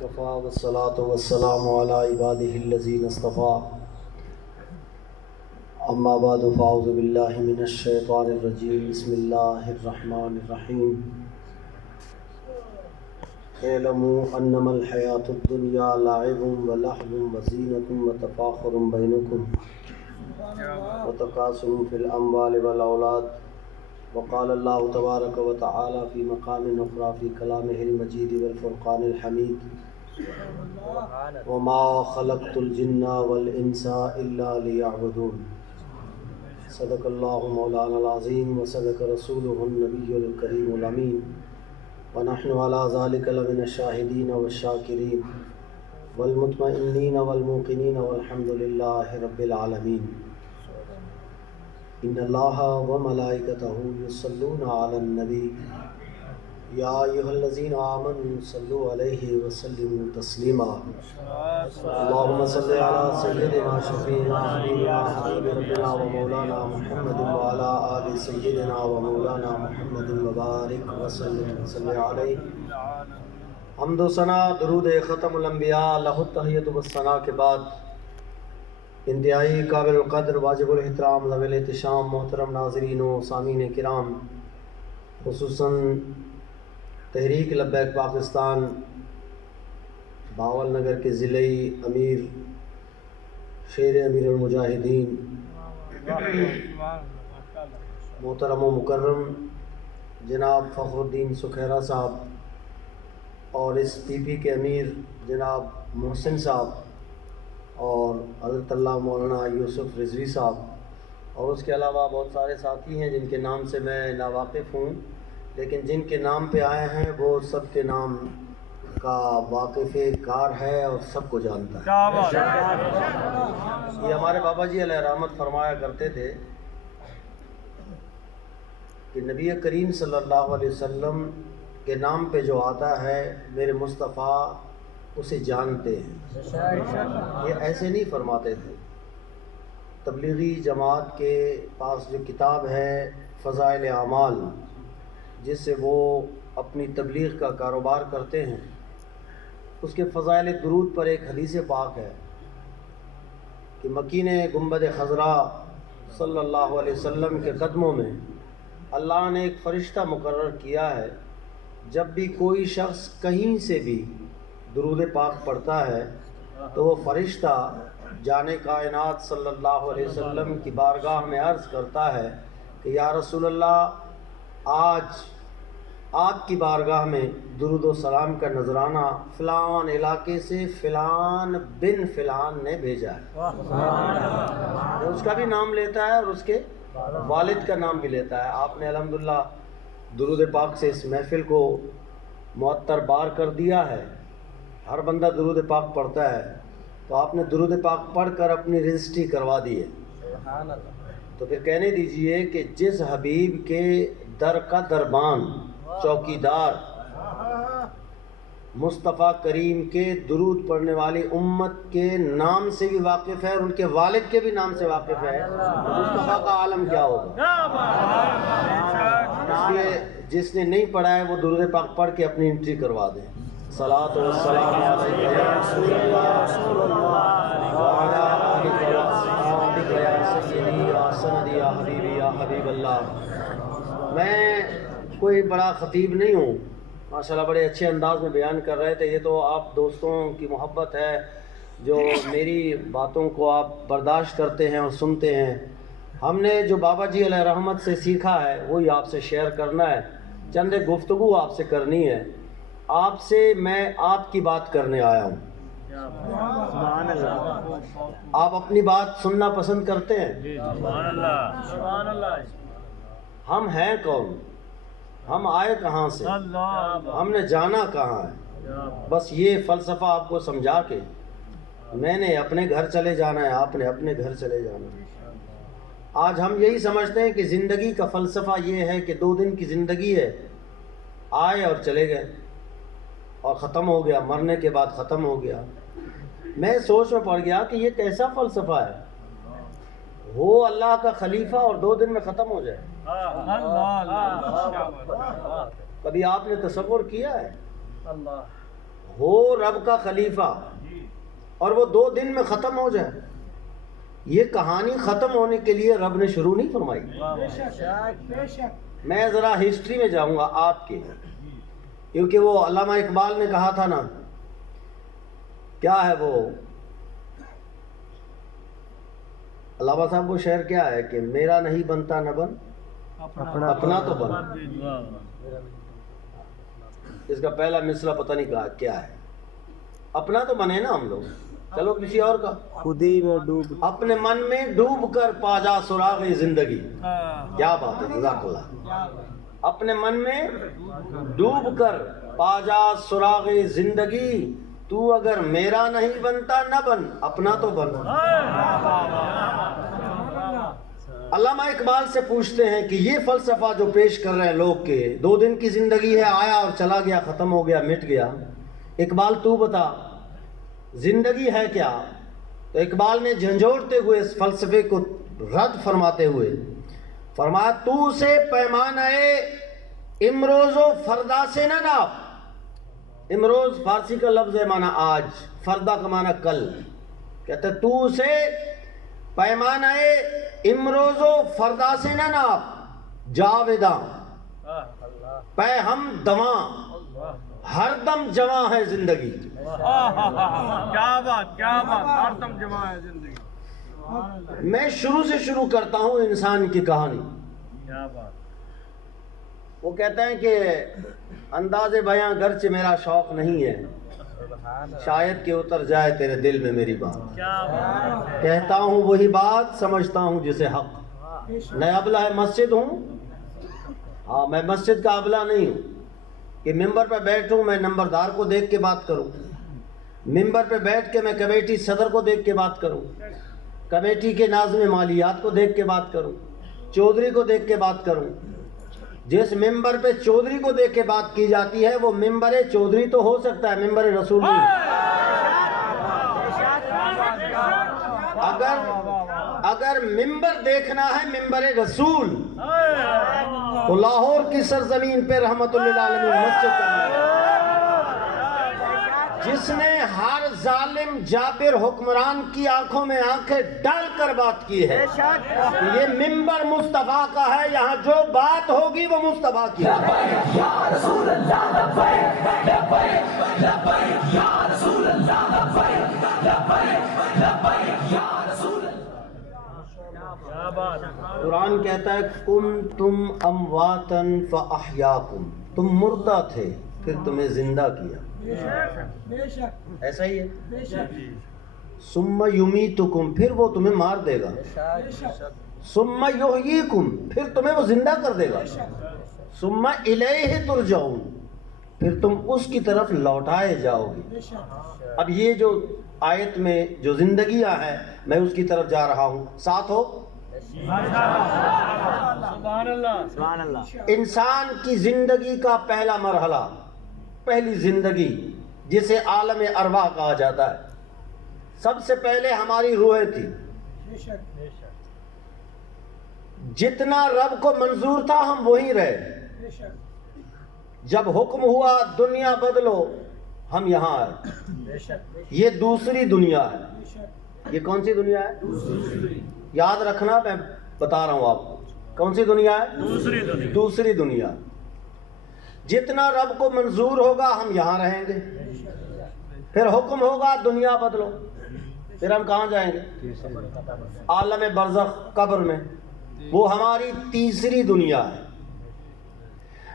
کفا والصلاة والسلام علی عباده الذین اصطفیٰ اما بعد فاعوذ باللہ من الشیطان الرجیم بسم اللہ الرحمن الرحیم اعلموا انما الحیاة الدنیا لعب ولہو وزینۃ وتفاخر بینکم وتکاثر فی الاموال والاولاد وقال اللہ تبارک و تعالی فی مقام اخری فی کلامہ المجید والفرقان الحمید وما خلقت الجن والانس الا لیعبدون صدق اللہ مولانا العظیم وصدق رسولہ النبی الکریم الامین ونحن علی ذلک لمن الشاہدین والشاکرین والمطمئنین والموقنین والحمد للہ رب العالمین ان اللہ وملائکتہ یصلون علی النبی یا ایھا الذین آمنوا صلوا علیہ وسلموا تسلیما اللہم صل علی سیدنا شفیعنا حبیبنا حبیب ربنا ومولانا محمد وعلی آل سیدنا ومولانا محمد وبارک وسلم صلی علیہ۔ حمد و ثنا درود ختم الانبیاء لہ التحیۃ والثناء کے بعد انتہائی قابل القدر واجب الاحترام ذوی الاحتشام محترم ناظرین و سامعین کرام، خصوصاً تحریک لبیک پاکستان باول نگر کے ضلعی امیر شیر امیر المجاہدین محترم و مکرم جناب فخر الدین سکھیرا صاحب اور اس پی پی کے امیر جناب محسن صاحب اور حضرت اللہ مولانا یوسف رضوی صاحب اور اس کے علاوہ بہت سارے ساتھی ہیں جن کے نام سے میں ناواقف ہوں، لیکن جن کے نام پہ آئے ہیں وہ سب کے نام کا واقف کار ہے اور سب کو جانتا ہے۔ یہ ہمارے بابا جی علیہ رحمت فرمایا کرتے تھے کہ نبی کریم صلی اللہ علیہ وسلم کے نام پہ جو آتا ہے میرے مصطفیٰ اسے جانتے ہیں۔ یہ ایسے نہیں فرماتے تھے۔ تبلیغی جماعت کے پاس جو کتاب ہے فضائل اعمال، جس سے وہ اپنی تبلیغ کا کاروبار کرتے ہیں، اس کے فضائل درود پر ایک حدیث پاک ہے کہ مکین گنبد خضرا صلی اللہ علیہ وسلم کے قدموں میں اللہ نے ایک فرشتہ مقرر کیا ہے، جب بھی کوئی شخص کہیں سے بھی درود پاک پڑھتا ہے تو وہ فرشتہ جان کائنات صلی اللہ علیہ وسلم کی بارگاہ میں عرض کرتا ہے کہ یا رسول اللہ، آج آپ کی بارگاہ میں درود و سلام کا نذرانہ فلان علاقے سے فلان بن فلان نے بھیجا ہے۔ اس کا بھی نام لیتا ہے اور اس کے والد کا نام بھی لیتا ہے۔ آپ نے الحمدللہ درود پاک سے اس محفل کو معطر بار کر دیا ہے۔ ہر بندہ درود پاک پڑھتا ہے، تو آپ نے درود پاک پڑھ کر اپنی رجسٹری کروا دی ہے۔ تو پھر کہنے دیجئے کہ جس حبیب کے در کا دربان چوکیدار مصطفیٰ کریم کے درود پڑھنے والی امت کے نام سے بھی واقف ہے اور ان کے والد کے بھی نام سے واقف ہے، تو مصطفیٰ کا عالم کیا ہوگا۔ اس لیے جس نے نہیں پڑھا ہے وہ درود پاک پڑھ کے اپنی انٹری کروا دیں۔ صلاۃ والسلام علیک یا رسول اللہ وعلی آلک واصحابک یا سیدی یا سندی یا حبیبی یا حبیب اللہ۔ میں کوئی بڑا خطیب نہیں ہوں، ماشاءاللہ بڑے اچھے انداز میں بیان کر رہے تھے۔ یہ تو آپ دوستوں کی محبت ہے جو میری باتوں کو آپ برداشت کرتے ہیں اور سنتے ہیں۔ ہم نے جو بابا جی علیہ رحمت سے سیکھا ہے وہی آپ سے شیئر کرنا ہے، چند گفتگو آپ سے کرنی ہے۔ آپ سے میں آپ کی بات کرنے آیا ہوں۔ آپ اپنی بات سننا پسند کرتے ہیں؟ ہم ہیں کون؟ ہم آئے کہاں سے؟ ہم نے جانا کہاں ہے؟ بس یہ فلسفہ آپ کو سمجھا کے میں نے اپنے گھر چلے جانا ہے، آپ نے اپنے گھر چلے جانا ہے۔ آج ہم یہی سمجھتے ہیں کہ زندگی کا فلسفہ یہ ہے کہ 2 دن کی زندگی ہے، آئے اور چلے گئے اور ختم ہو گیا، مرنے کے بعد ختم ہو گیا۔ میں سوچ میں پڑ گیا کہ یہ کیسا فلسفہ ہے، ہو اللہ کا خلیفہ اور 2 دن میں ختم ہو جائے۔ کبھی آپ نے تصور کیا ہے ہو رب کا خلیفہ اور وہ 2 دن میں ختم ہو جائے، یہ کہانی ختم ہونے کے لیے رب نے شروع نہیں فرمائی۔ میں ذرا ہسٹری میں جاؤں گا آپ کے، کیونکہ وہ علامہ اقبال نے کہا تھا نا، کیا ہے وہ علامہ صاحب وہ شعر کیا ہے کہ میرا نہیں بنتا نہ بن اپنا تو بن۔ اس کا پہلا مصرع پتہ نہیں کہا کیا ہے، اپنا تو بنے نا ہم لوگ۔ چلو کسی اور کا، خودی میں ڈوب، اپنے من میں ڈوب کر پا جا سراغ زندگی۔ کیا بات ہے، جزاک اللہ۔ اپنے من میں ڈوب کر پا جا سراغ زندگی، تو اگر میرا نہیں بنتا نہ بن اپنا تو بن۔ علامہ اقبال سے پوچھتے ہیں کہ یہ فلسفہ جو پیش کر رہے ہیں لوگ کے 2 دن کی زندگی ہے، آیا اور چلا گیا، ختم ہو گیا، مٹ گیا، اقبال تو بتا زندگی ہے کیا؟ تو اقبال نے جھنجھوڑتے ہوئے اس فلسفے کو رد فرماتے ہوئے فرمایا، تو سے پیمانہ امروز و فردا سے نہ ناپ۔ امروز فارسی کا لفظ ہے معنی آج، فردا کا معنی کل۔ کہتے تو سے پیمانہ امروز و فردا سے نہ ناپ، جاویداں پہ ہم دواں، ہر دم جواں ہے زندگی۔ کیا بات ہر دم جمع ہے زندگی۔ میں شروع سے شروع کرتا ہوں انسان کی کہانی۔ کیا بات، وہ کہتے ہیں کہ انداز بیاں گرچہ میرا شوق نہیں ہے، شاید کہ اتر جائے تیرے دل میں میری بات۔ کیا بات، کہتا ہوں وہی بات، سمجھتا ہوں جسے حق۔ میں ابلہ مسجد ہوں، ہاں میں مسجد کا ابلہ نہیں ہوں کہ ممبر پہ بیٹھوں میں نمبردار کو دیکھ کے بات کروں، ممبر پہ بیٹھ کے میں کمیٹی صدر کو دیکھ کے بات کروں، کمیٹی کے ناظم مالیات کو دیکھ کے بات کروں، چودھری کو دیکھ کے بات کروں۔ جس ممبر پہ چودھری کو دیکھ کے بات کی جاتی ہے وہ ممبر چودھری تو ہو سکتا ہے، ممبر رسول نہیں۔ اگر ممبر دیکھنا ہے ممبر رسول تو لاہور کی سرزمین پہ رحمت للعالمین مسجد کرنا، جس نے ہر ظالم جابر حکمران کی آنکھوں میں آنکھیں ڈال کر بات کی ہے، یہ ممبر مصطفیٰ کا ہے، یہاں جو بات ہوگی وہ مصطفیٰ کی ہے۔ قرآن کہتا ہے کنتم امواتن فاحیاکم، تم مردہ تھے پھر تمہیں زندہ کیا۔ ایسا ہی ہے۔ ثم یمیتکم، پھر وہ تمہیں مار دے گا۔ ثم یحییکم، پھر تمہیں وہ زندہ کر دے گا۔ ثم الیہ ترجعون، پھر تم اس کی طرف لوٹائے جاؤ گے۔ اب یہ جو آیت میں جو زندگیاں ہیں میں اس کی طرف جا رہا ہوں، ساتھ ہو۔ سبحان اللہ۔ انسان کی زندگی کا پہلا مرحلہ، پہلی زندگی جسے عالم ارواح کہا جاتا ہے، سب سے پہلے ہماری روحیں تھی۔ جتنا رب کو منظور تھا ہم وہیں رہے، جب حکم ہوا دنیا بدلو ہم یہاں آئے۔ یہ دوسری دنیا ہے۔ یہ کون سی دنیا ہے؟ یاد رکھنا، میں بتا رہا ہوں آپ کو کون سی دنیا ہے؟ دوسری دنیا۔ جتنا رب کو منظور ہوگا ہم یہاں رہیں گے، پھر حکم ہوگا دنیا بدلو، پھر ہم کہاں جائیں گے؟ عالم برزخ، قبر میں، وہ ہماری تیسری دنیا ہے۔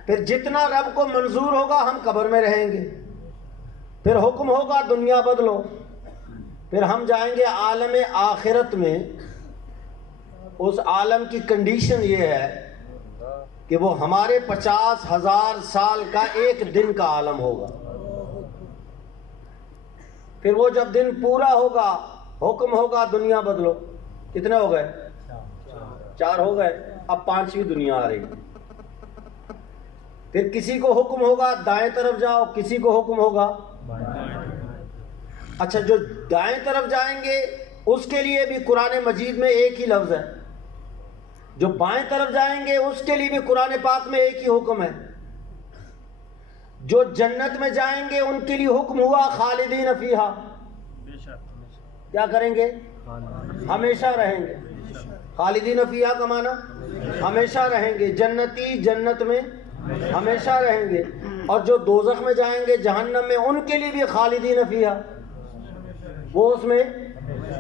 پھر جتنا رب کو منظور ہوگا ہم قبر میں رہیں گے، پھر حکم ہوگا دنیا بدلو، پھر ہم جائیں گے عالم آخرت میں۔ اس عالم کی کنڈیشن یہ ہے کہ وہ ہمارے 50,000 سال کا ایک دن کا عالم ہوگا۔ پھر وہ جب دن پورا ہوگا حکم ہوگا دنیا بدلو۔ کتنے ہو گئے؟ 4 ہو گئے، اب 5ویں دنیا آ رہی۔ پھر کسی کو حکم ہوگا دائیں طرف جاؤ، کسی کو حکم ہوگا۔ اچھا، جو دائیں طرف جائیں گے اس کے لیے بھی قرآن مجید میں ایک ہی لفظ ہے، جو بائیں طرف جائیں گے اس کے لیے بھی قرآن پاک میں ایک ہی حکم ہے۔ جو جنت میں جائیں گے ان کے لیے حکم ہوا خالدین فیہا، بے شک کیا کریں گے؟ ہمیشہ رہیں گے۔ خالدین فیہا کا معنی ہمیشہ رہیں گے، جنتی جنت میں ہمیشہ رہیں گے، اور جو دوزخ میں جائیں گے جہنم میں ان کے لیے بھی خالدین فیہا، وہ اس میں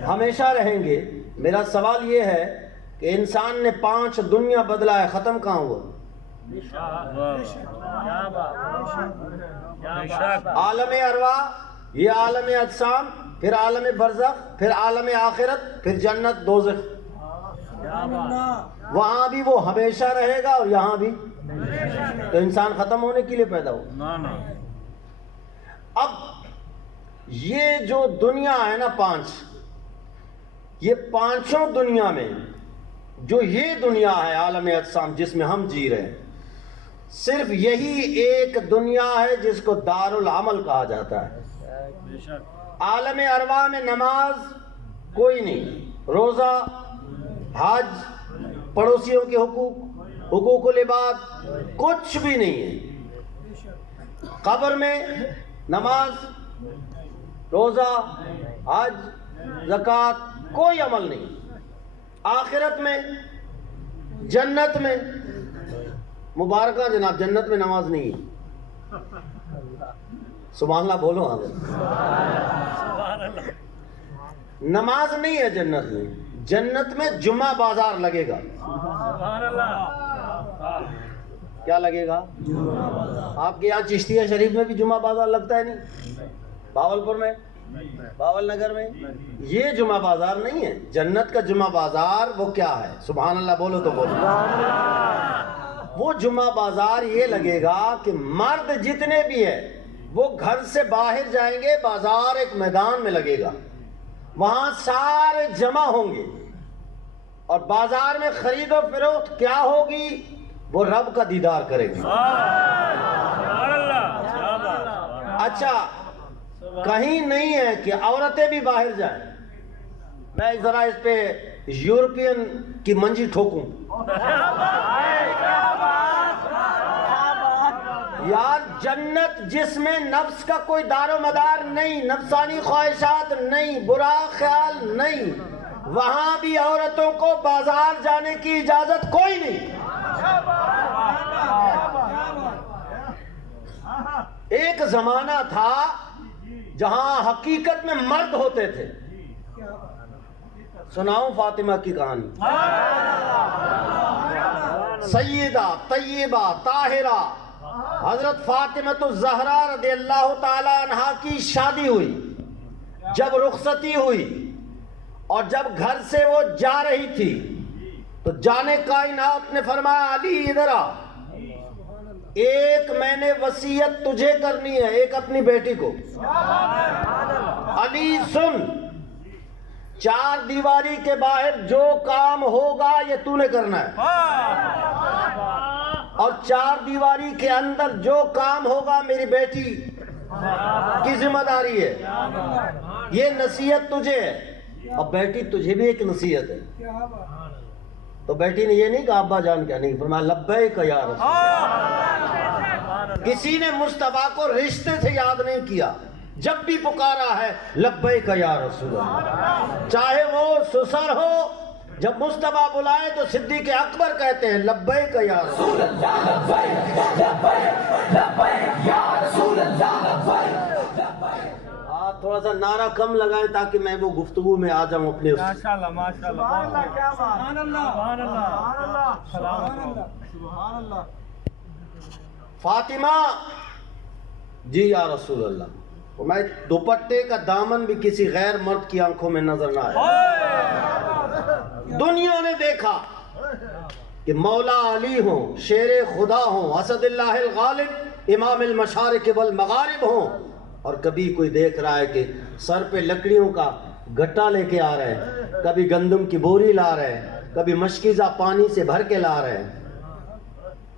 ہمیشہ رہیں گے۔ میرا سوال یہ ہے کہ انسان نے 5 دنیا بدلا ہے، ختم کہاں ہوا؟ کیا بات، عالم ارواح، یہ عالم اجسام، پھر عالم برزخ، پھر عالم آخرت، پھر جنت دوزخ، وہاں بھی وہ ہمیشہ رہے گا اور یہاں بھی۔ تو انسان ختم ہونے کے لیے پیدا ہوا۔ اب یہ جو دنیا ہے نا 5، یہ 5 دنیا میں جو یہ دنیا ہے عالم اجسام جس میں ہم جی رہے ہیں، صرف یہی ایک دنیا ہے جس کو دار العمل کہا جاتا ہے۔ عالم ارواح میں نماز کوئی نہیں، روزہ، حج، پڑوسیوں کے حقوق، حقوق العباد، کچھ بھی نہیں ہے۔ قبر میں نماز، روزہ، حج، زکوٰۃ، کوئی عمل نہیں۔ آخرت میں، جنت میں، مبارکہ جناب جنت میں نماز نہیں ہے۔ سبحان اللہ بولو آگے۔ نماز نہیں ہے جنت میں۔ جنت میں جمعہ بازار لگے گا۔ کیا لگے گا؟ آپ کے یہاں چشتیہ شریف میں بھی جمعہ بازار لگتا ہے نہیں؟ باولپور میں، باول نگر میں، یہ جمعہ بازار نہیں ہے۔ جنت کا جمعہ بازار وہ کیا ہے؟ سبحان اللہ بولو تو بولو۔ وہ جمعہ بازار یہ لگے گا کہ مرد جتنے بھی ہیں وہ گھر سے باہر جائیں گے، بازار ایک میدان میں لگے گا، وہاں سارے جمع ہوں گے، اور بازار میں خرید و فروخت کیا ہوگی؟ وہ رب کا دیدار کریں گے۔ اچھا، کہیں نہیں ہے کہ عورتیں بھی باہر جائیں۔ میں ذرا اس پہ یورپین کی منجی ٹھوکوں۔ یار جنت جس میں نفس کا کوئی دار و مدار نہیں، نفسانی خواہشات نہیں، برا خیال نہیں، وہاں بھی عورتوں کو بازار جانے کی اجازت کوئی نہیں۔ ایک زمانہ تھا جہاں حقیقت میں مرد ہوتے تھے۔ سناؤں فاطمہ کی کہانی؟ سیدہ طیبہ طاہرہ حضرت فاطمہ الزہرا رضی اللہ تعالی عنہا کی شادی ہوئی۔ جب رخصتی ہوئی اور جب گھر سے وہ جا رہی تھی تو جانے کائنات نے فرمایا علی ادھر آ، ایک میں نے وصیت تجھے کرنی ہے، ایک اپنی بیٹی کو۔ علی سن، 4 دیواری کے باہر جو کام ہوگا یہ تو نے کرنا ہے، اور 4 دیواری کے اندر جو کام ہوگا میری بیٹی کی ذمہ داری ہے، یہ نصیحت تجھے ہے۔ اور بیٹی تجھے بھی ایک نصیحت ہے۔ تو بیٹی نے یہ نہیں کہا ابا جان کیا نہیں، فرمایا لبیک یا رسول اللہ۔ کسی نے مصطفیٰ کو رشتے سے یاد نہیں کیا، جب بھی پکارا ہے لبیک یا رسول اللہ، چاہے وہ سسر ہو، جب مصطفیٰ بلائے تو صدیق اکبر کہتے ہیں لبیک یا رسول اللہ، لبیک یا رسول اللہ۔ آپ تھوڑا سا نعرہ کم لگائیں تاکہ میں وہ گفتگو میں آ جاؤں اپنے۔ ماشاءاللہ ماشاءاللہ، سبحان اللہ سبحان اللہ سبحان اللہ۔ فاطمہ جی یا رسول اللہ، میں دوپٹے کا دامن بھی کسی غیر مرد کی آنکھوں میں نظر نہ آئے۔ دنیا نے دیکھا کہ مولا علی ہوں، شیر خدا ہوں، اسد اللہ الغالب، امام المشارق والمغارب ہوں، اور کبھی کوئی دیکھ رہا ہے کہ سر پہ لکڑیوں کا گٹا لے کے آ رہے ہیں، کبھی گندم کی بوری لا رہے ہیں، کبھی مشکیزہ پانی سے بھر کے لا رہے ہیں،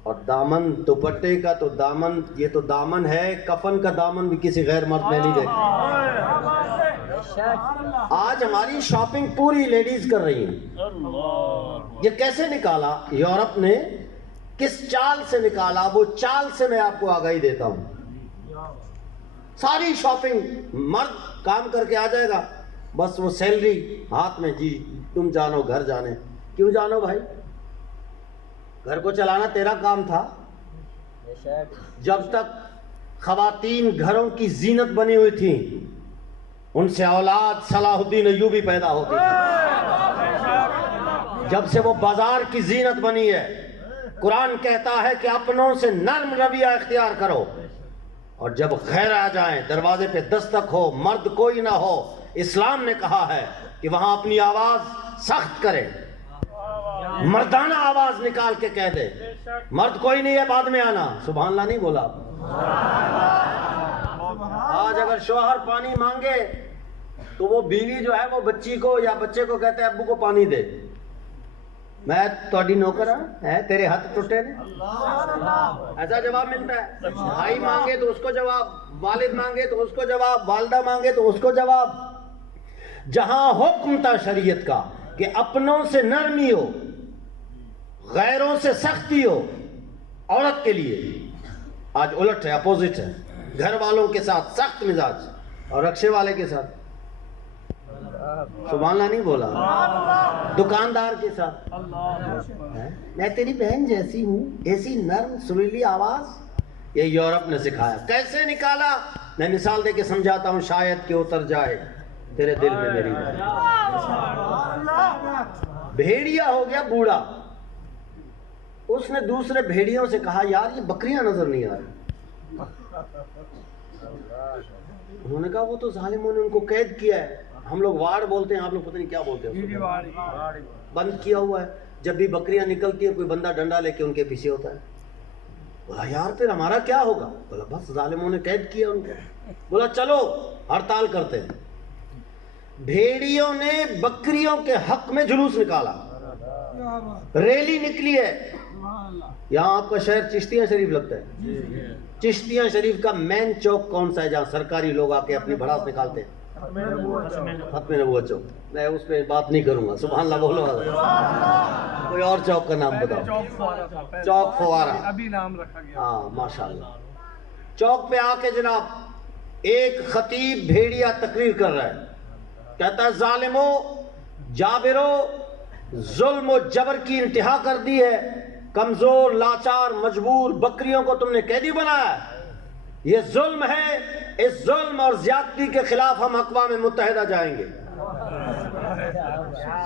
اور دامن دوپٹے کا تو دامن، یہ تو دامن ہے، کفن کا دامن بھی کسی غیر مرد نے نہیں دیکھا۔ آج ہماری شاپنگ پوری لیڈیز کر رہی ہیں۔ یہ کیسے نکالا؟ یورپ نے کس چال سے نکالا؟ وہ چال سے میں آپ کو آگاہی دیتا ہوں۔ ساری شاپنگ مرد کام کر کے آ جائے گا، بس وہ سیلری ہاتھ میں، جی تم جانو گھر جانے. کیوں جانو بھائی؟ گھر کو چلانا تیرا کام تھا. جب تک خواتین گھروں کی زینت بنی ہوئی تھیں، ان سے اولاد صلاح الدین ایوبی پیدا ہوتی تھی. جب سے وہ بازار کی زینت بنی ہے، قرآن کہتا ہے کہ اپنوں سے نرم رویہ اختیار کرو، اور جب غیر آ جائیں، دروازے پہ دستک ہو، مرد کوئی نہ ہو، اسلام نے کہا ہے کہ وہاں اپنی آواز سخت کرے، مردانہ آواز نکال کے کہہ دے مرد کوئی نہیں ہے، بعد میں آنا. سبحان اللہ نہیں بولا آپ؟ آج اگر شوہر پانی مانگے تو وہ بیوی جو ہے وہ بچی کو یا بچے کو کہتے ہیں ابو کو پانی دے. میں تھوڑی نوکر ہوں، تیرے ہاتھ ٹوٹے نے، ایسا جواب ملتا ہے. بھائی مانگے تو اس کو جواب، والد مانگے تو اس کو جواب، والدہ مانگے تو اس کو جواب. جہاں حکم تھا شریعت کا کہ اپنوں سے نرمی ہو، غیروں سے سختی ہو عورت کے لیے، آج الٹ ہے، اپوزٹ ہے. گھر والوں کے ساتھ سخت مزاج اور رکشے والے کے ساتھ سبحان اللہ نہیں بولا، دکاندار کے ساتھ میں تیری بہن جیسی ہوں، ایسی نرم سریلی آواز. یہ یورپ نے سکھایا. کیسے نکالا؟ میں مثال دے کے سمجھاتا ہوں، شاید کہ اتر جائے تیرے دل میں میری بات. بھیڑیا ہو گیا بوڑھا، اس نے دوسرے بھیڑیوں سے کہا یار یہ بکریاں نظر نہیں آ رہی. انہوں نے کہا وہ تو ظالموں نے ان کو قید کیا ہے، ہم لوگ واڑ بولتے ہیں، آپ لوگ پتہ نہیں کیا بولتے ہیں، بند کیا ہوا ہے. جب بھی بکریاں نکلتی ہیں کوئی بندہ ڈنڈا لے کے ان کے پیچھے ہوتا ہے. بولا یار پھر ہمارا کیا ہوگا؟ بولا بس ظالموں نے قید کیا ان کو. بولا چلو ہڑتال کرتے ہیں. بھیڑیوں نے بکریوں کے حق میں جلوس نکالا، ریلی نکلی ہے. یہاں آپ کا شہر چشتیاں شریف لگتا ہے. چشتیاں شریف کا مین چوک کون سا ہے جہاں سرکاری لوگ آ کے اپنی بھڑاس نکالتے ہیں؟ ختم نبوت چوک. میں اس پہ بات نہیں کروں گا، سبحان اللہ بولو. کوئی اور چوک کا نام بتاؤ. چوک فوارہ، ابھی نام رکھا گیا. ہاں ماشاءاللہ. چوک پہ آ کے جناب ایک خطیب بھیڑیا تقریر کر رہا ہے، کہتا ہے ظالموں، جابروں، ظلم و جبر کی انتہا کر دی ہے، کمزور، لاچار، مجبور بکریوں کو تم نے قیدی بنایا ہے. یہ ظلم ہے. اس ظلم اور زیادتی کے خلاف ہم اقوام متحدہ جائیں گے.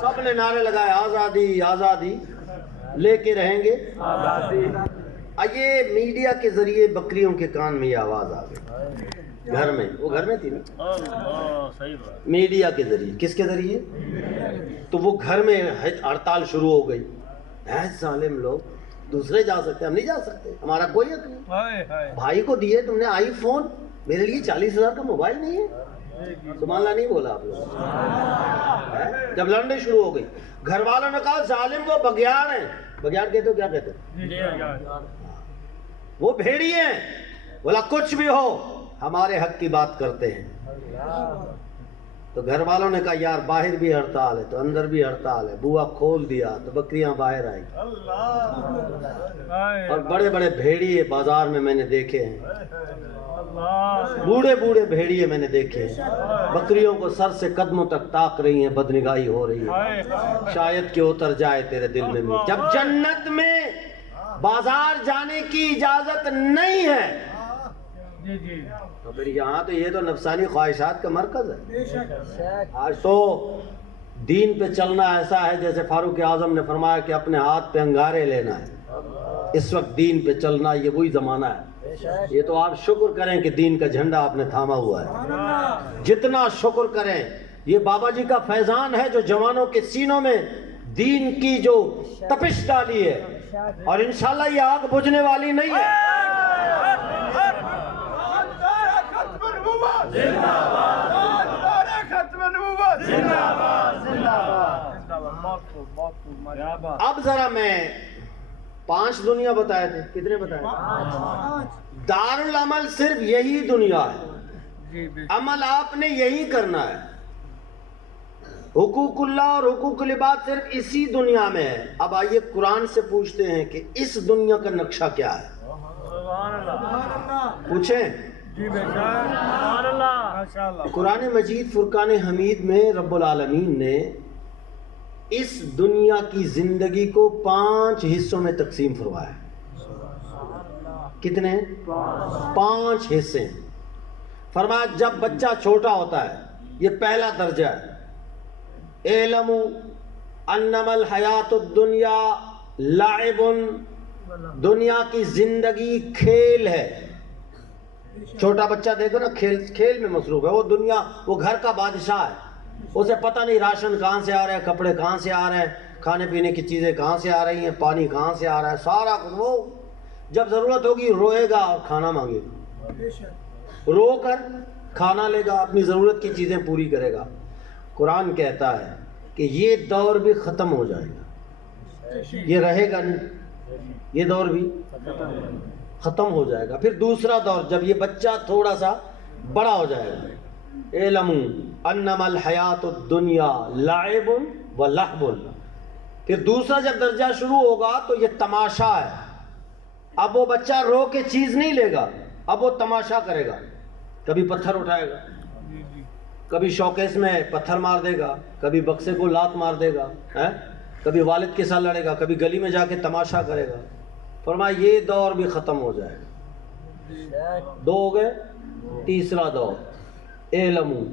سب نے نعرے لگائے آزادی آزادی، لے کے رہیں گے آزادی. یہ میڈیا کے ذریعے بکریوں کے کان میں یہ آواز آ گئی. گھر میں، وہ گھر میں تھی نا، میڈیا کے ذریعے. کس کے ذریعے؟ تو وہ گھر میں ہڑتال شروع ہو گئی. اے ظالم لوگ، دوسرے جا سکتے، ہم نہیں جا سکتے، ہمارا کوئی حق نہیں. بھائی کو دیے تم نے آئی فون، میرے لیے 40,000 کا موبائل نہیں ہے. سبحان اللہ نہیں بولا آپ لوگ. جب لڑنے شروع ہو گئی، گھر والوں نے کہا ظالم وہ بگیار ہیں. بگیار کہتے ہو کیا کہتے ہیں؟ وہ بھیڑی ہیں. بولا کچھ بھی ہو ہمارے حق کی بات کرتے ہیں. تو گھر والوں نے کہا یار باہر بھی ہڑتال ہے تو اندر بھی ہڑتال ہے. بوا کھول دیا تو بکریاں باہر آئی. اور بڑے بڑے بھیڑیے بازار میں میں نے دیکھے ہیں، بوڑھے بوڑھے بھیڑیے میں نے دیکھے ہیں، بکریوں کو سر سے قدموں تک تاک رہی ہیں، بدنگاہی ہو رہی ہے. شاید کہ اتر جائے تیرے دل میں. جب جنت میں بازار جانے کی اجازت نہیں ہے تو پھر یہاں تو یہ تو نفسانی خواہشات کا مرکز ہے. آج تو دین پہ چلنا ایسا ہے جیسے فاروق اعظم نے فرمایا کہ اپنے ہاتھ پہ انگارے لینا ہے. اس وقت دین پہ چلنا یہ وہی زمانہ ہے. یہ تو آپ شکر کریں کہ دین کا جھنڈا آپ نے تھاما ہوا ہے. جتنا شکر کریں. یہ بابا جی کا فیضان ہے جو جوانوں کے سینوں میں دین کی جو تپش ڈالی ہے، اور انشاءاللہ یہ آگ بجھنے والی نہیں ہے. اب ذرا میں 5 دنیا بتائے تھے، کتنے بتائے؟ دارالعمل صرف یہی دنیا ہے. عمل آپ نے یہی کرنا ہے. حقوق اللہ اور حقوق العباد صرف اسی دنیا میں ہے. اب آئیے قرآن سے پوچھتے ہیں کہ اس دنیا کا نقشہ کیا ہے. پوچھیں جی بے شک سبحان اللہ ماشاءاللہ قرآن مجید فرقان حمید میں رب العالمین نے اس دنیا کی زندگی کو 5 حصوں میں تقسیم فرمایا. کتنے؟ 5 حصے. فرمایا جب بچہ چھوٹا ہوتا ہے، یہ پہلا درجہ ہے، اعلموا انما الحیات الدنیا لعب، دنیا کی زندگی کھیل ہے. چھوٹا بچہ دیکھو نا، کھیل میں مصروف ہے. وہ دنیا، وہ گھر کا بادشاہ ہے، اسے پتہ نہیں راشن کہاں سے آ رہا ہے، کپڑے کہاں سے آ رہے ہیں، کھانے پینے کی چیزیں کہاں سے آ رہی ہیں، پانی کہاں سے آ رہا ہے، سارا کچھ. وہ جب ضرورت ہوگی روئے گا اور کھانا مانگے گا، رو کر کھانا لے گا، اپنی ضرورت کی چیزیں پوری کرے گا. قرآن کہتا ہے کہ یہ دور بھی ختم ہو جائے گا، یہ رہے گا نہیں، یہ دور بھی ختم ہو جائے گا. پھر دوسرا دور، جب یہ بچہ تھوڑا سا بڑا ہو جائے گا، اعلموا انما الحیات الدنیا لعب و لہو. پھر دوسرا جب درجہ شروع ہوگا تو یہ تماشا ہے. اب وہ بچہ رو کے چیز نہیں لے گا، اب وہ تماشا کرے گا. کبھی پتھر اٹھائے گا، کبھی شوکیس میں پتھر مار دے گا، کبھی بکسے کو لات مار دے گا، کبھی والد کے ساتھ لڑے گا، کبھی گلی میں جا کے تماشا کرے گا. فرمایا یہ دور بھی ختم ہو جائے گا. 2 ہو گئے. تیسرا دور، اعلموا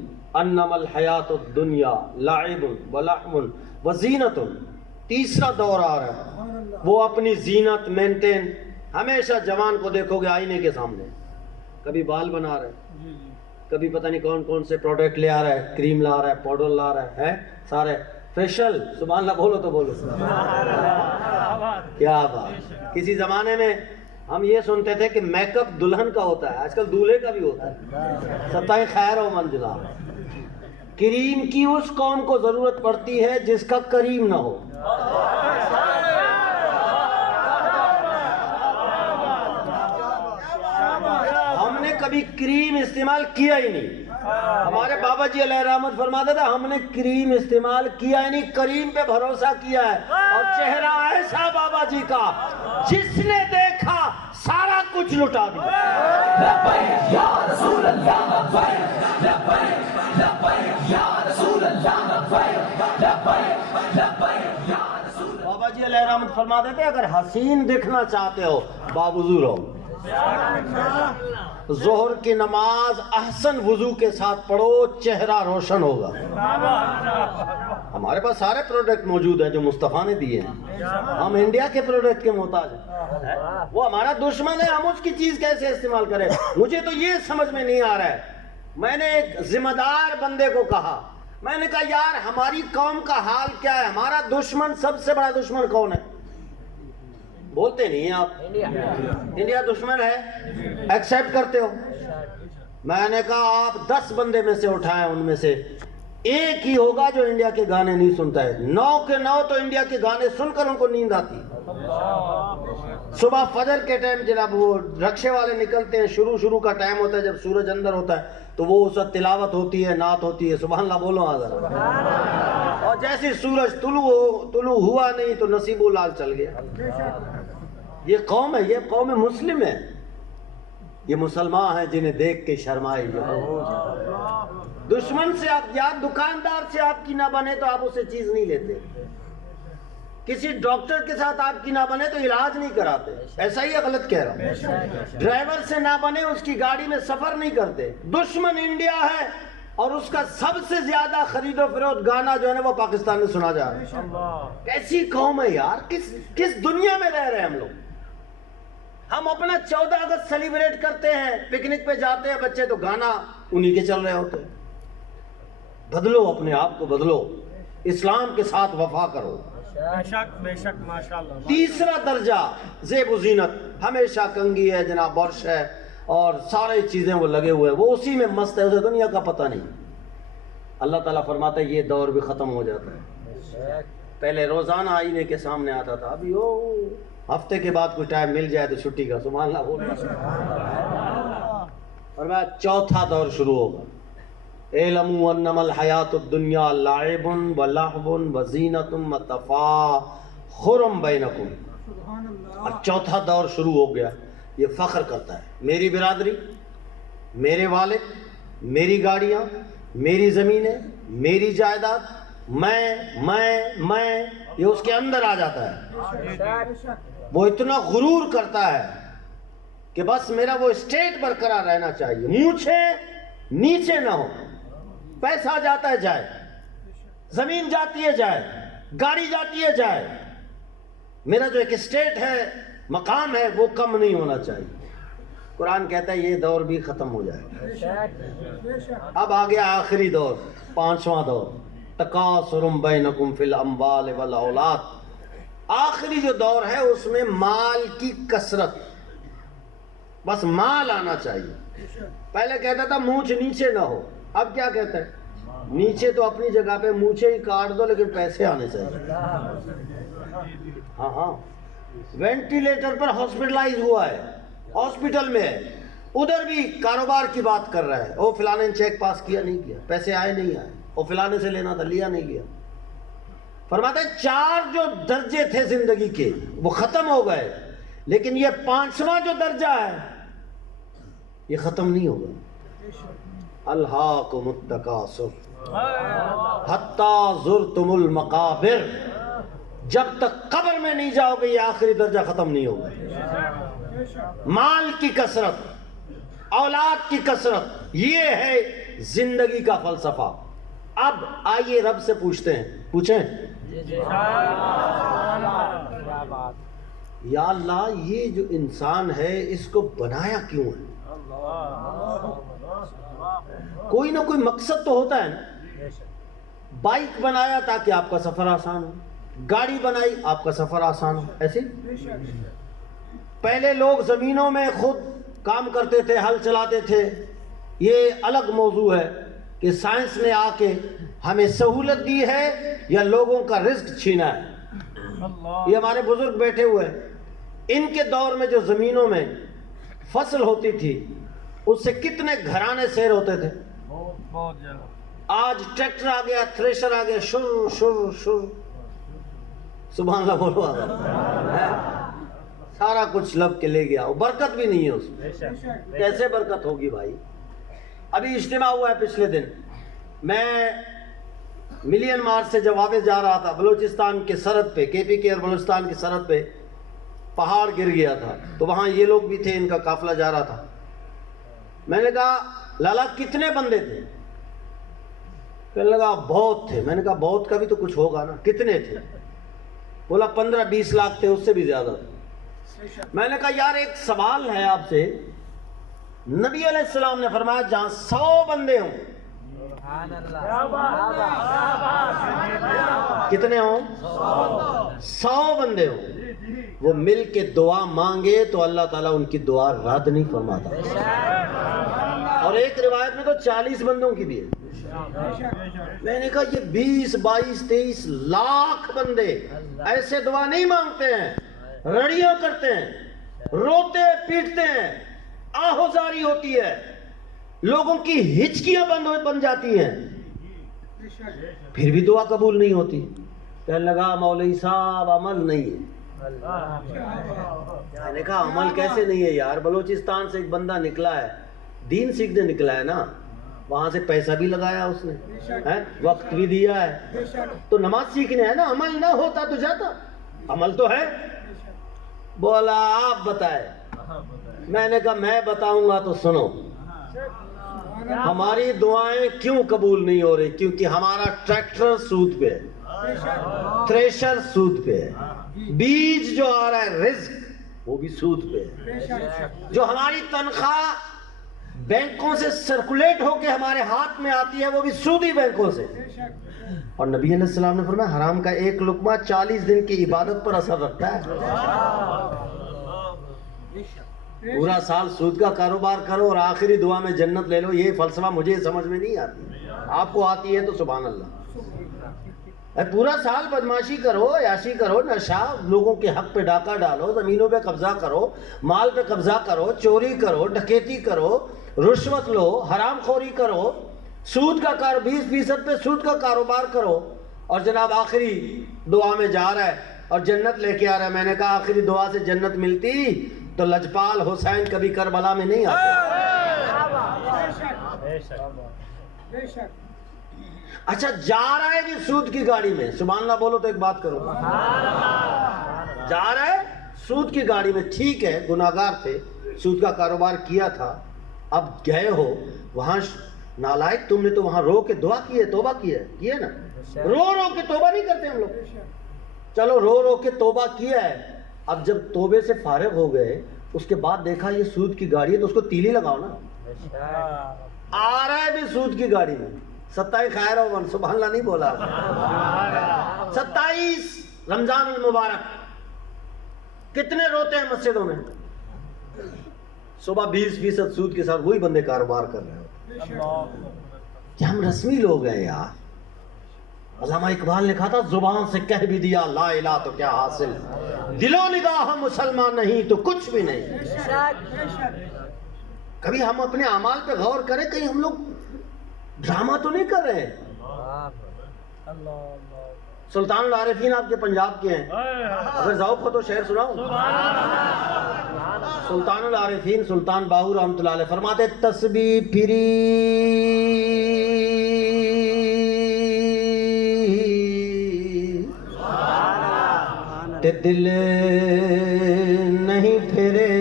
انما الحیات الدنیا لعب و لہو و زینت. تیسرا دور آ رہا ہے، وہ اپنی زینت مینٹین. ہمیشہ جوان کو دیکھو گے آئینے کے سامنے، کبھی بال بنا رہے ہیں، کبھی پتہ نہیں کون کون سے پروڈکٹ لے آ رہا ہے، کریم لا رہا ہے، پاؤڈر لا رہا ہے، سارے فیشل. سبحان اللہ بولو تو بولو. کیا بات. کسی زمانے میں ہم یہ سنتے تھے کہ میک اپ دلہن کا ہوتا ہے، آج کل دولہے کا بھی ہوتا ہے. ستائے خیر و منزلہ. کریم کی اس قوم کو ضرورت پڑتی ہے جس کا کریم نہ ہو. ہم نے کبھی کریم استعمال کیا ہی نہیں. ہمارے بابا جی علیہ رحمت فرماتے تھے ہم نے کریم استعمال کیا ہی نہیں، کریم پہ بھروسہ کیا ہے. اور چہرہ ایسا بابا جی کا جس نے دیکھا سارا کچھ لٹا دیا. لبیک یا رسول اللہ لبیک، لبیک لبیک یا رسول اللہ لبیک، لبیک لبیک یا رسول اللہ. بابا جی علیہ رحمت فرماتے تھے اگر حسین دیکھنا چاہتے ہو باوضو رہو. ظہر کی نماز احسن وضو کے ساتھ پڑھو، چہرہ روشن ہوگا. ہمارے پاس سارے پروڈکٹ موجود ہیں جو مصطفیٰ نے دیے ہیں. ہم انڈیا کے پروڈکٹ کے محتاج ہیں. وہ ہمارا دشمن ہے، ہم اس کی چیز کیسے استعمال کریں؟ مجھے تو یہ سمجھ میں نہیں آ رہا ہے. میں نے ایک ذمہ دار بندے کو کہا، میں نے کہا یار ہماری قوم کا حال کیا ہے؟ ہمارا دشمن، سب سے بڑا دشمن کون ہے؟ بولتے نہیں ہیں آپ. انڈیا دشمن ہے، ایکسیپٹ کرتے ہو. میں نے کہا آپ 10 بندے میں سے اٹھائیں، ان میں سے ایک ہی ہوگا جو انڈیا کے گانے نہیں سنتا ہے. 9 کے 9 تو انڈیا کے گانے سن کر ان کو نیند آتی. صبح فجر کے ٹائم جناب وہ رکشے والے نکلتے ہیں، شروع کا ٹائم ہوتا ہے جب سورج اندر ہوتا ہے تو وہ اس وقت تلاوت ہوتی ہے، نعت ہوتی ہے. سبحان اللہ بولو حاضر. اور جیسے سورج طلوع ہوا نہیں تو نصیب و لال چل گیا. یہ قوم ہے، یہ قوم مسلم ہے، یہ مسلمان ہیں جنہیں دیکھ کے شرمائے. دشمن سے آپ یا دکاندار سے آپ کی نہ بنے تو آپ اسے چیز نہیں لیتے. کسی ڈاکٹر کے ساتھ آپ کی نہ بنے تو علاج نہیں کراتے. ایسا ہی ہے، غلط کہہ رہا ہوں. ڈرائیور سے نہ بنے اس کی گاڑی میں سفر نہیں کرتے. دشمن انڈیا ہے اور اس کا سب سے زیادہ خرید و فروخت گانا جو ہے نا وہ پاکستان میں سنا جا رہا ہے. کیسی قوم ہے یار، کس دنیا میں رہ رہے ہیں ہم لوگ. ہم اپنا 14 اگست سیلیبریٹ کرتے ہیں، پکنک پہ جاتے ہیں بچے تو گانا انہی کے چل رہے ہوتے ہیں. بدلو اپنے آپ کو، بدلو، اسلام کے ساتھ وفا کرو. بے شک ماشاءاللہ. تیسرا درجہ زیب و زینت، ہمیشہ کنگھی ہے جناب، برش ہے اور سارے چیزیں وہ لگے ہوئے ہیں، وہ اسی میں مست ہے، اسے دنیا کا پتہ نہیں. اللہ تعالیٰ فرماتا ہے یہ دور بھی ختم ہو جاتا ہے. پہلے روزانہ آئینے کے سامنے آتا تھا، ابھی ہفتے کے بعد کوئی ٹائم مل جائے تو چھٹی کا. سبحان اللہ بولنا. اور بعد چوتھا دور شروع ہوگا. اعلموا انما الحیات الدنیا لعب و لہو و زینت و تفاخر بینکم. اور چوتھا دور شروع ہو گیا. یہ فخر کرتا ہے میری برادری، میرے والد، میری گاڑیاں، میری زمینیں، میری جائیداد، میں یہ اس کے اندر آ جاتا ہے. وہ اتنا غرور کرتا ہے کہ بس میرا وہ اسٹیٹ برقرار رہنا چاہیے، مونچھیں نیچے نہ ہو. پیسہ جاتا ہے جائے، زمین جاتی ہے جائے، گاڑی جاتی ہے جائے، میرا جو ایک اسٹیٹ ہے، مقام ہے، وہ کم نہیں ہونا چاہیے. قرآن کہتا ہے یہ دور بھی ختم ہو جائے. اب آ گیا آخری دور، 5واں دور، تکاثر بینکم فی الاموال والاولاد. آخری جو دور ہے اس میں مال کی کثرت، بس مال آنا چاہیے. پہلے کہتا تھا مونچھ نیچے نہ ہو، اب کیا کہتا ہے؟ نیچے تو اپنی جگہ پہ مونچھے ہی کاٹ دو لیکن پیسے آنے چاہیے. ہاں وینٹیلیٹر پر ہاسپٹلائز ہوا ہے، ہاسپٹل میں ہے، ادھر بھی کاروبار کی بات کر رہا ہے. وہ فلانے نے چیک پاس کیا نہیں کیا، پیسے آئے نہیں آئے، وہ فلانے سے لینا تھا لیا نہیں لیا. فرماتا ہے 4 جو درجے تھے زندگی کے وہ ختم ہو گئے، لیکن یہ 5واں جو درجہ ہے یہ ختم نہیں ہوگا. الہاکم التکاثر حتی زرتم المقابر. جب تک قبر میں نہیں جاؤ گے یہ آخری درجہ ختم نہیں ہوگا. مال کی کثرت، اولاد کی کثرت، یہ ہے زندگی کا فلسفہ. اب آئیے رب سے پوچھتے ہیں، پوچھیں یا اللہ یہ جو انسان ہے اس کو بنایا کیوں ہے؟ کوئی نہ کوئی مقصد تو ہوتا ہے نا. بائک بنایا تاکہ آپ کا سفر آسان ہو، گاڑی بنائی آپ کا سفر آسان ہو. ایسے پہلے لوگ زمینوں میں خود کام کرتے تھے، ہل چلاتے تھے. یہ الگ موضوع ہے کہ سائنس نے آ کے ہمیں سہولت دی ہے یا لوگوں کا رزق چھینا ہے. یہ ہمارے بزرگ بیٹھے ہوئے ہیں، ان کے دور میں جو زمینوں میں فصل ہوتی تھی اس سے کتنے گھرانے سیر ہوتے تھے. بہت زیادہ. آج ٹریکٹر آ گیا، تھریشر آ گیا، شر شر شر، سبحان اللہ بولو. سارا کچھ لب کے لے گیا، وہ برکت بھی نہیں ہے اس میں. کیسے برکت ہوگی بھائی؟ ابھی اجتماع ہوا ہے پچھلے دن، میں ملین مارچ سے جب واپس جا رہا تھا بلوچستان کے سرحد پہ، کے پی کے اور بلوچستان کی سرحد پہ پہاڑ گر گیا تھا، تو وہاں یہ لوگ بھی تھے، ان کا قافلہ جا رہا تھا. میں نے کہا لالا کتنے بندے تھے؟ کہنے لگا بہت تھے. میں نے کہا بہت کا بھی تو کچھ ہوگا نا، کتنے تھے؟ بولا 15-20 لاکھ تھے، اس سے بھی زیادہ تھے. میں نے کہا یار ایک سوال ہے آپ سے، نبی علیہ السلام نے فرمایا جہاں 100 بندے ہوں، کتنے ہوں؟ 100 بندے ہوں، وہ مل کے دعا مانگے تو اللہ تعالیٰ ان کی دعا رد نہیں فرماتا. اور ایک روایت میں تو 40 بندوں کی بھی ہے. میں نے کہا یہ 20-22-23 لاکھ بندے ایسے دعا نہیں مانگتے ہیں، رڑیاں کرتے ہیں، روتے پیٹتے ہیں، آہوزاری ہوتی ہے، لوگوں کی ہچکیاں بن جاتی ہیں، پھر بھی دعا قبول نہیں ہوتی. کہنے لگا مولوی صاحب عمل نہیں ہے. میں نے کہا عمل کیسے نہیں ہے یار؟ بلوچستان سے ایک بندہ نکلا ہے، دین سیکھنے نکلا ہے نا، وہاں سے پیسہ بھی لگایا اس نے، وقت بھی دیا ہے، تو نماز سیکھنے ہے نا. عمل نہ ہوتا تو جاتا، عمل تو ہے. بولا آپ بتائے. میں نے کہا میں بتاؤں گا تو سنو. ہماری دعائیں کیوں قبول نہیں ہو رہی؟ کیونکہ ہمارا ٹریکٹر سود پہ ہے، تھریشر سود پہ ہے، بیج جو آ رہا ہے رزق وہ بھی سود پہ ہے، جو ہماری تنخواہ بینکوں سے سرکولیٹ ہو کے ہمارے ہاتھ میں آتی ہے وہ بھی سودی بینکوں سے. اور نبی علیہ السلام نے فرمایا حرام کا ایک لقمہ 40 دن کی عبادت پر اثر رکھتا ہے. پورا سال سود کا کاروبار کرو اور آخری دعا میں جنت لے لو، یہ فلسفہ مجھے سمجھ میں نہیں آتی. آپ کو آتی ہے تو سبحان اللہ. پورا سال بدماشی کرو، عیاشی کرو، نشہ، لوگوں کے حق پہ ڈاکہ ڈالو، زمینوں پہ قبضہ کرو، مال پہ قبضہ کرو، چوری کرو، ڈکیتی کرو، رشوت لو، حرام خوری کرو، سود کا 20% پہ سود کا کاروبار کرو، اور جناب آخری دعا میں جا رہا ہے اور جنت لے کے آ رہا ہے. میں نے کہا آخری دعا سے جنت ملتی تو لجپال حسین کبھی کربلا میں نہیں آتے. اچھا جا رہا ہے جی سود کی گاڑی میں، سبحان اللہ بولو تو ایک بات کرو، جا رہا ہے سود کی گاڑی میں، ٹھیک ہے گناہگار تھے، سود کا کاروبار کیا تھا، اب گئے ہو وہاں، نالائق تم نے تو وہاں رو کے دعا کی ہے، توبہ کی ہے نا، رو کے توبہ نہیں کرتے ہم لوگ، چلو رو کے توبہ کیا ہے، اب جب توبے سے فارغ ہو گئے اس کے بعد دیکھا یہ سود کی گاڑی ہے تو اس کو تیلی لگاؤ نا، آ رہا ہے بھی سود کی گاڑی میں، 27 خیر و من، سبحان اللہ نہیں بولا، 27 رمضان المبارک، کتنے روتے ہیں مسجدوں میں، صبح 20% سود کے ساتھ وہی بندے کاروبار کر رہے ہو، کیا ہم رسمی لوگ ہیں یار؟ علامہ اقبال نے کہا تھا زبان سے کہہ بھی دیا لا الہ تو کیا حاصل، دل و نگاہ مسلمان نہیں تو کچھ بھی نہیں۔ کبھی ہم اپنے اعمال پہ غور کریں، کہیں ہم لوگ ڈرامہ تو نہیں کر رہے ہیں؟ سلطان العارفین آپ کے پنجاب کے ہیں، اگر ذوق ہو تو شعر سناؤں؟ سلطان العارفین سلطان باہو رحمۃ اللہ علیہ فرماتے تسبیح پھری تے دل نہیں پھرے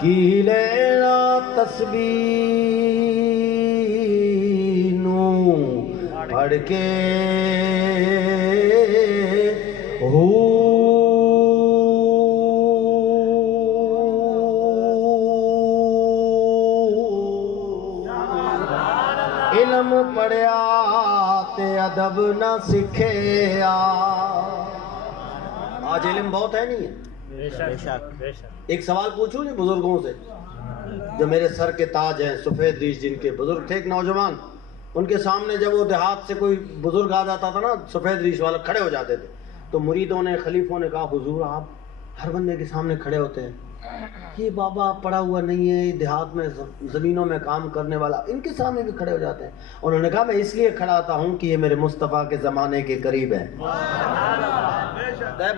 کی لینا تسبیح نو پڑھ کے علم پڑھیا تے ادب نہ سکھیا، آج علم بہت ہے نہیں ہے؟ ایک سوال پوچھوں جی بزرگوں سے جو میرے سر کے تاج ہیں، سفید ریش جن کے، بزرگ تھے ایک نوجوان، ان کے سامنے جب وہ دیہات سے کوئی بزرگ آ جاتا تھا نا سفید ریش والا، کھڑے ہو جاتے تھے، تو مریدوں نے خلیفوں نے کہا حضور آپ ہر بندے کے سامنے کھڑے ہوتے ہیں، یہ بابا پڑھا ہوا نہیں ہے، دیہات میں زمینوں میں کام کرنے والا، ان کے سامنے بھی کھڑے ہو جاتے ہیں۔ انہوں نے کہا میں اس لیے کھڑا ہوتا ہوں کہ یہ میرے مصطفیٰ کے زمانے کے قریب ہے۔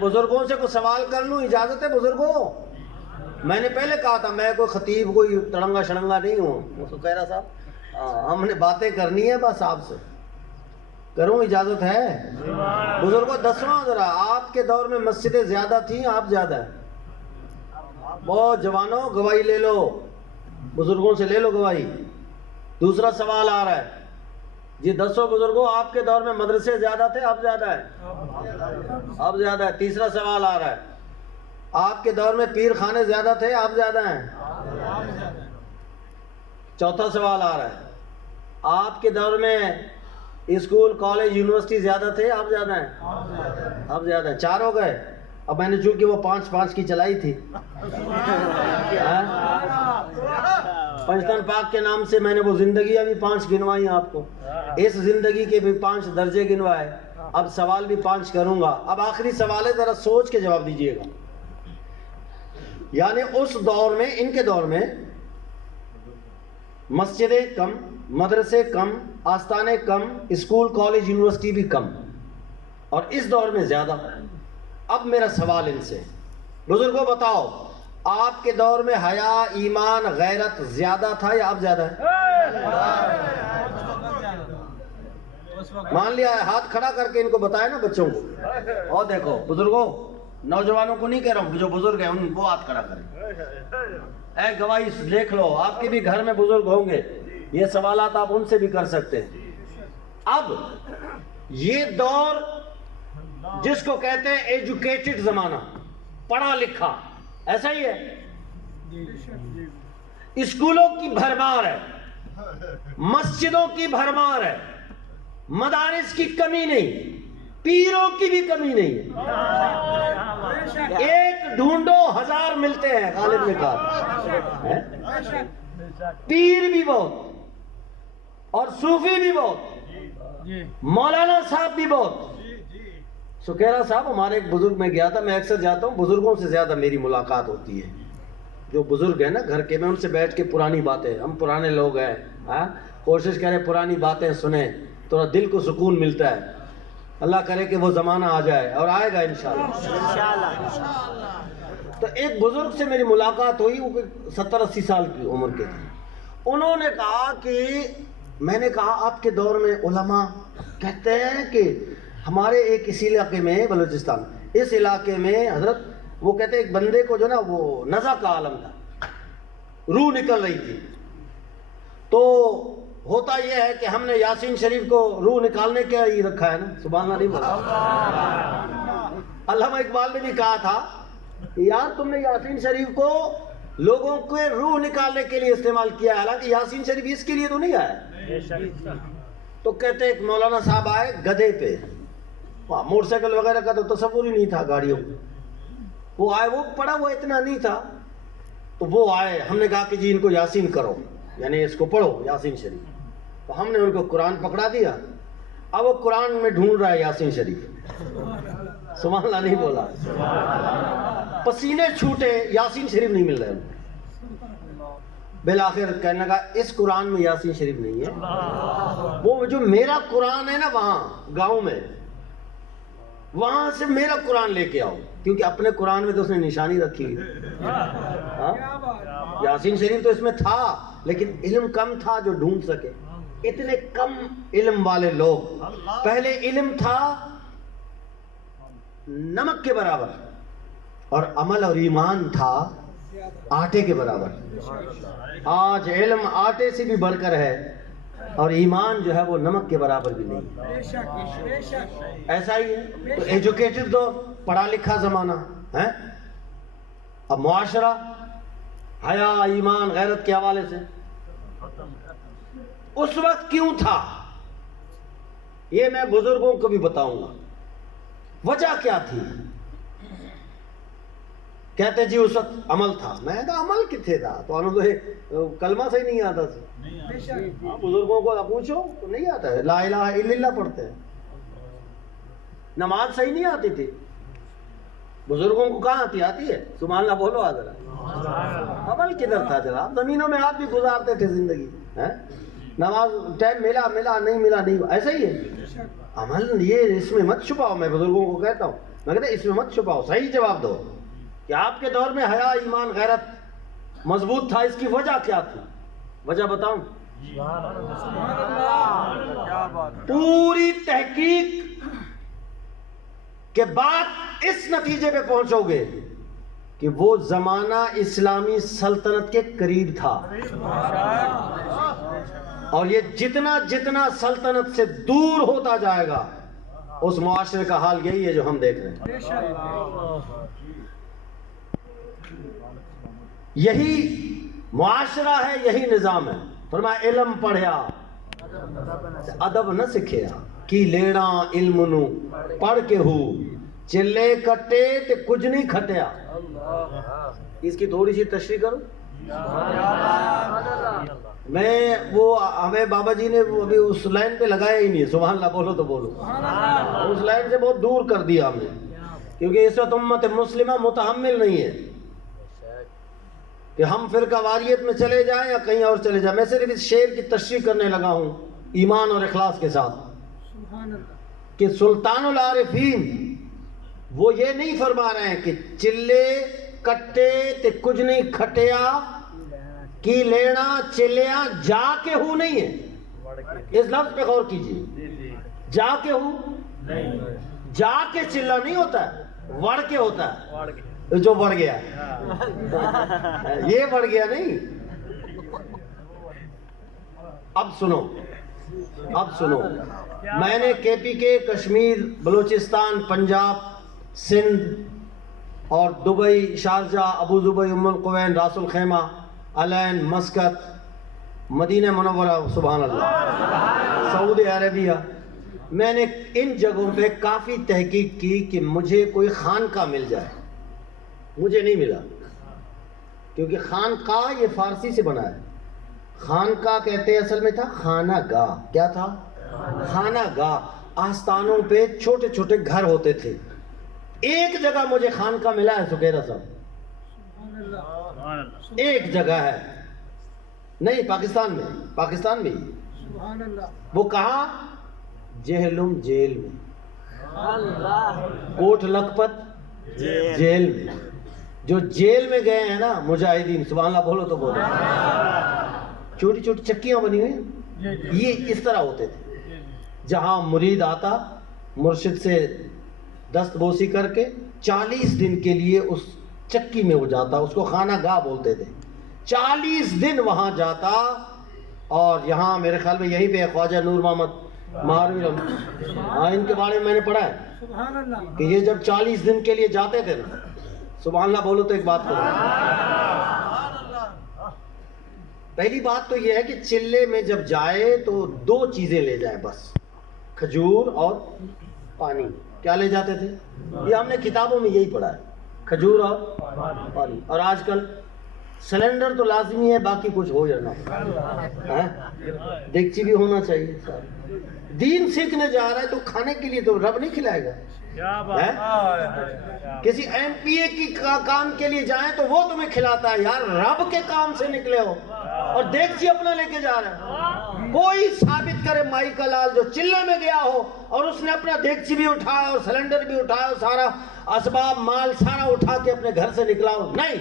بزرگوں سے کوئی سوال کر لوں، اجازت ہے بزرگوں؟ میں نے پہلے کہا تھا میں کوئی خطیب کوئی تڑنگا شڑنگا نہیں ہوں، تو کہہ رہا صاحب ہم نے باتیں کرنی ہے بس آپ سے، کروں اجازت ہے؟ بزرگوں دسواں ذرا، آپ کے دور میں مسجدیں زیادہ تھیں آپ زیادہ ہیں؟ بہت جوانوں گواہی لے لو، بزرگوں سے لے لو گواہی۔ دوسرا سوال آ رہا ہے جی، دسو بزرگوں آپ کے دور میں مدرسے زیادہ تھے آپ زیادہ ہیں؟ آپ زیادہ ہے۔ تیسرا سوال آ رہا ہے آپ کے دور میں پیر خانے زیادہ تھے آپ زیادہ ہیں؟ چوتھا سوال آ رہا ہے آپ کے دور میں اسکول کالج یونیورسٹی زیادہ تھے آپ زیادہ ہیں؟ آپ زیادہ ہیں۔ 4 ہو گئے، اب میں نے چونکہ وہ 5 کی چلائی تھی، پنجتن پاک کے نام سے میں نے وہ زندگیاں بھی 5 گنوائی آپ کو، اس زندگی کے بھی 5 درجے گنوائے، اب سوال بھی 5 کروں گا۔ اب آخری سوال ہے، ذرا سوچ کے جواب دیجئے گا۔ یعنی اس دور میں، ان کے دور میں مسجدیں کم، مدرسے کم، آستانے کم، اسکول کالج یونیورسٹی بھی کم، اور اس دور میں زیادہ۔ اب میرا سوال ان سے، بزرگوں بتاؤ آپ کے دور میں حیا، ایمان، غیرت زیادہ تھا یا اب زیادہ ہے؟ مان لیا ہے، ہاتھ کھڑا کر کے ان کو بتائے نا بچوں کو۔ اور دیکھو بزرگوں، نوجوانوں کو نہیں کہہ رہا ہوں، جو بزرگ ہیں ان کو ہاتھ کھڑا کریں، اے گواہی دیکھ لو، آپ کے بھی گھر میں بزرگ ہوں گے، یہ سوالات آپ ان سے بھی کر سکتے ہیں۔ اب یہ دور جس کو کہتے ہیں ایجوکیٹڈ زمانہ، پڑھا لکھا، ایسا ہی ہے، اسکولوں کی بھرمار ہے، مسجدوں کی بھرمار ہے، مدارس کی کمی نہیں، پیروں کی بھی کمی نہیں ہے، ایک ڈھونڈو 1000 ملتے ہیں، غالب نے کہا، پیر بھی بہت اور صوفی بھی بہت، مولانا صاحب بھی بہت۔ سکیرا صاحب ہمارے ایک بزرگ میں گیا تھا، میں اکثر جاتا ہوں، بزرگوں سے زیادہ میری ملاقات ہوتی ہے، جو بزرگ ہیں نا گھر کے، میں ان سے بیٹھ کے پرانی باتیں، ہم پرانے لوگ ہیں، کوشش کریں پرانی باتیں سنیں، تھوڑا دل کو سکون ملتا ہے۔ اللہ کرے کہ وہ زمانہ آ جائے، اور آئے گا انشاءاللہ۔ تو ایک بزرگ سے میری ملاقات ہوئی، وہ 70-80 سال کی عمر کے تھے، انہوں نے کہا کہ میں نے کہا آپ کے دور میں علماء کہتے ہیں کہ ہمارے ایک اسی علاقے میں بلوچستان، اس علاقے میں حضرت وہ کہتے ہیں ایک بندے کو جو نا وہ نزع کا عالم تھا، روح نکل رہی تھی، تو ہوتا یہ ہے کہ ہم نے یاسین شریف کو روح نکالنے کے ہی رکھا ہے نا، سبحان اللہ نہیں بولا۔ علامہ اقبال نے بھی کہا تھا کہ یار تم نے یاسین شریف کو لوگوں کے روح نکالنے کے لیے استعمال کیا ہے، حالانکہ یاسین شریف اس کے لیے تو نہیں آیا۔ تو کہتے ایک مولانا صاحب آئے گدھے پہ، موٹر سائیکل وغیرہ کا تو تصور ہی نہیں تھا گاڑیوں، وہ آئے، وہ پڑھا وہ اتنا نہیں تھا، تو وہ آئے، ہم نے کہا کہ جی ان کو یاسین کرو، یعنی اس کو پڑھو یاسین شریف، تو ہم نے ان کو قرآن پکڑا دیا، اب وہ قرآن میں ڈھونڈ رہا ہے یاسین شریف، سبحان اللہ نہیں بولا، پسینے چھوٹے، یاسین شریف نہیں مل رہے، بالآخر کہنے لگا اس قرآن میں یاسین شریف نہیں ہے، وہ جو میرا قرآن ہے نا وہاں گاؤں میں، وہاں سے میرا قرآن لے کے آؤ، کیونکہ اپنے قرآن میں تو اس نے نشانی رکھی ہے، یاسین شریف تو اس میں تھا لیکن علم کم تھا جو ڈھونڈ سکے، اتنے کم علم والے لوگ، پہلے علم تھا نمک کے برابر اور عمل اور ایمان تھا آٹے کے برابر، آج علم آٹے سے بھی بڑھ کر ہے اور ایمان جو ہے وہ نمک کے برابر بھی نہیں، ایسا ہی ہے۔ تو ایجوکیٹڈ تو پڑھا لکھا زمانہ ہے، اب معاشرہ حیا ایمان غیرت کے حوالے سے اس وقت کیوں تھا، یہ میں بزرگوں کو بھی بتاؤں گا وجہ کیا تھی۔ کہتے جی اس وقت عمل تھا، میں نے کہا عمل کتنے تھا، تو انہوں تو کلمہ صحیح نہیں آتا تھا، بزرگوں کو پوچھو تو نہیں آتا ہے، لا الہ الا اللہ پڑھتے ہیں، نماز صحیح نہیں آتی تھی، بزرگوں کو کہاں آتی ہے، سبحان اللہ بولو آدھرا، عمل کدھر تھا جناب، زمینوں میں آپ بھی گزارتے تھے زندگی، نماز ٹائم ملا نہیں ملا نہیں، ایسا ہی ہے عمل، یہ اس میں مت چھپاؤ، میں بزرگوں کو کہتا ہوں، میں کہتا اس میں مت چھپاؤ، صحیح جواب دو کہ آپ کے دور میں حیا ایمان غیرت مضبوط تھا، اس کی وجہ کیا تھی، وجہ بتاؤں، پوری تحقیق کے بعد اس نتیجے پہ پہنچو گے کہ وہ زمانہ اسلامی سلطنت کے قریب تھا، اور یہ جتنا جتنا سلطنت سے دور ہوتا جائے گا اس معاشرے کا حال یہی ہے جو ہم دیکھ رہے ہیں، یہی معاشرہ ہے، یہی نظام ہے۔ فرمایا علم پڑھیا ادب نہ سکھیا، کی لینا علم نو پڑھ کے ہو، چلے کٹے تے کچھ نہیں کھٹیا۔ اس کی تھوڑی سی تشریح کروں، میں وہ ہمیں بابا جی نے ابھی اس لائن پہ لگایا ہی نہیں، سبحان اللہ بولو تو بولو، اس لائن سے بہت دور کر دیا ہمیں، کیونکہ اس وقت امت مسلمہ متحمل نہیں ہے کہ ہم فرقہ واریت میں چلے جائیں یا کہیں اور چلے جائیں۔ میں صرف اس شعر کی تشریح کرنے لگا ہوں ایمان اور اخلاص کے ساتھ کہ سلطان العارفین وہ یہ نہیں فرما رہے ہیں کہ چلے کٹے تے کچھ نہیں کھٹیا، کی لینا چلیا جا کے ہو نہیں ہے، اس لفظ پہ غور کیجیے، جا کے ہو، جا کے چلا نہیں ہوتا ہے، وڑ کے ہوتا ہے، جو بڑھ گیا یہ بڑھ گیا نہیں۔ اب سنو، میں نے کے پی کے، کشمیر، بلوچستان، پنجاب، سندھ اور دبئی، شارجہ، ابو ظبی، ام القوین، راس الخیمہ، العین، مسقط، مدینہ منورہ، سبحان اللہ، سعودی عربیہ، میں نے ان جگہوں پہ کافی تحقیق کی کہ مجھے کوئی خانقاہ مل جائے، مجھے نہیں ملا، کیونکہ خانقاہ یہ فارسی سے بنا ہے، خانقاہ کہتے اصل میں تھا خانہ گاہ، کیا تھا؟ خانہ گاہ، آستانوں پہ چھوٹے چھوٹے گھر ہوتے تھے۔ ایک جگہ مجھے خانقاہ ملا ہے سکیرہ صاحب، ایک جگہ ہے، نہیں پاکستان میں وہ کہا جہلم جیل میں، کوٹ لکھپت جیل میں، جو جیل میں گئے ہیں نا مجاہدین، سبحان اللہ بولو تو بولو، چھوٹی چھوٹی چکیاں بنی ہوئی ہیں، یہ اس طرح ہوتے تھے، جہاں مرید آتا مرشد سے دست بوسی کر کے 40 دن کے لیے اس چکی میں وہ جاتا، اس کو خانہ گاہ بولتے تھے، 40 دن وہاں جاتا. اور یہاں میرے خیال میں یہیں پہ خواجہ نور محمد مہاروی ہاں ان کے بارے میں میں نے پڑھا ہے کہ یہ جب 40 دن کے لیے جاتے تھے نا، سبحان اللہ بولو تو ایک بات کرو. پہلی بات تو یہ ہے کہ چلے میں جب جائے تو 2 چیزیں لے جائے بس، کھجور اور پانی. کیا لے جاتے تھے؟ یہ ہم نے کتابوں میں یہی پڑھا ہے، کھجور اور پانی. اور آج کل سلنڈر تو لازمی ہے، باقی کچھ ہو یا نہ ہو، دیگچی بھی ہونا چاہیے. دین سیکھنے جا رہا ہے تو کھانے کے لیے تو رب نہیں کھلائے گا. کسی ایم پی اے کی کام کے لیے جائیں تو وہ تمہیں کھلاتا ہے. یار رب کے کام سے نکلے ہو اور دیگچی اپنا لے کے جا رہا ہے. کوئی ثابت کرے مائی کا لال جو چلے میں گیا ہو اور اس نے اپنا دیگچی بھی اٹھایا اور سلنڈر بھی اٹھایا اور سارا اسباب مال سارا اٹھا کے اپنے گھر سے نکلا ہو. نہیں.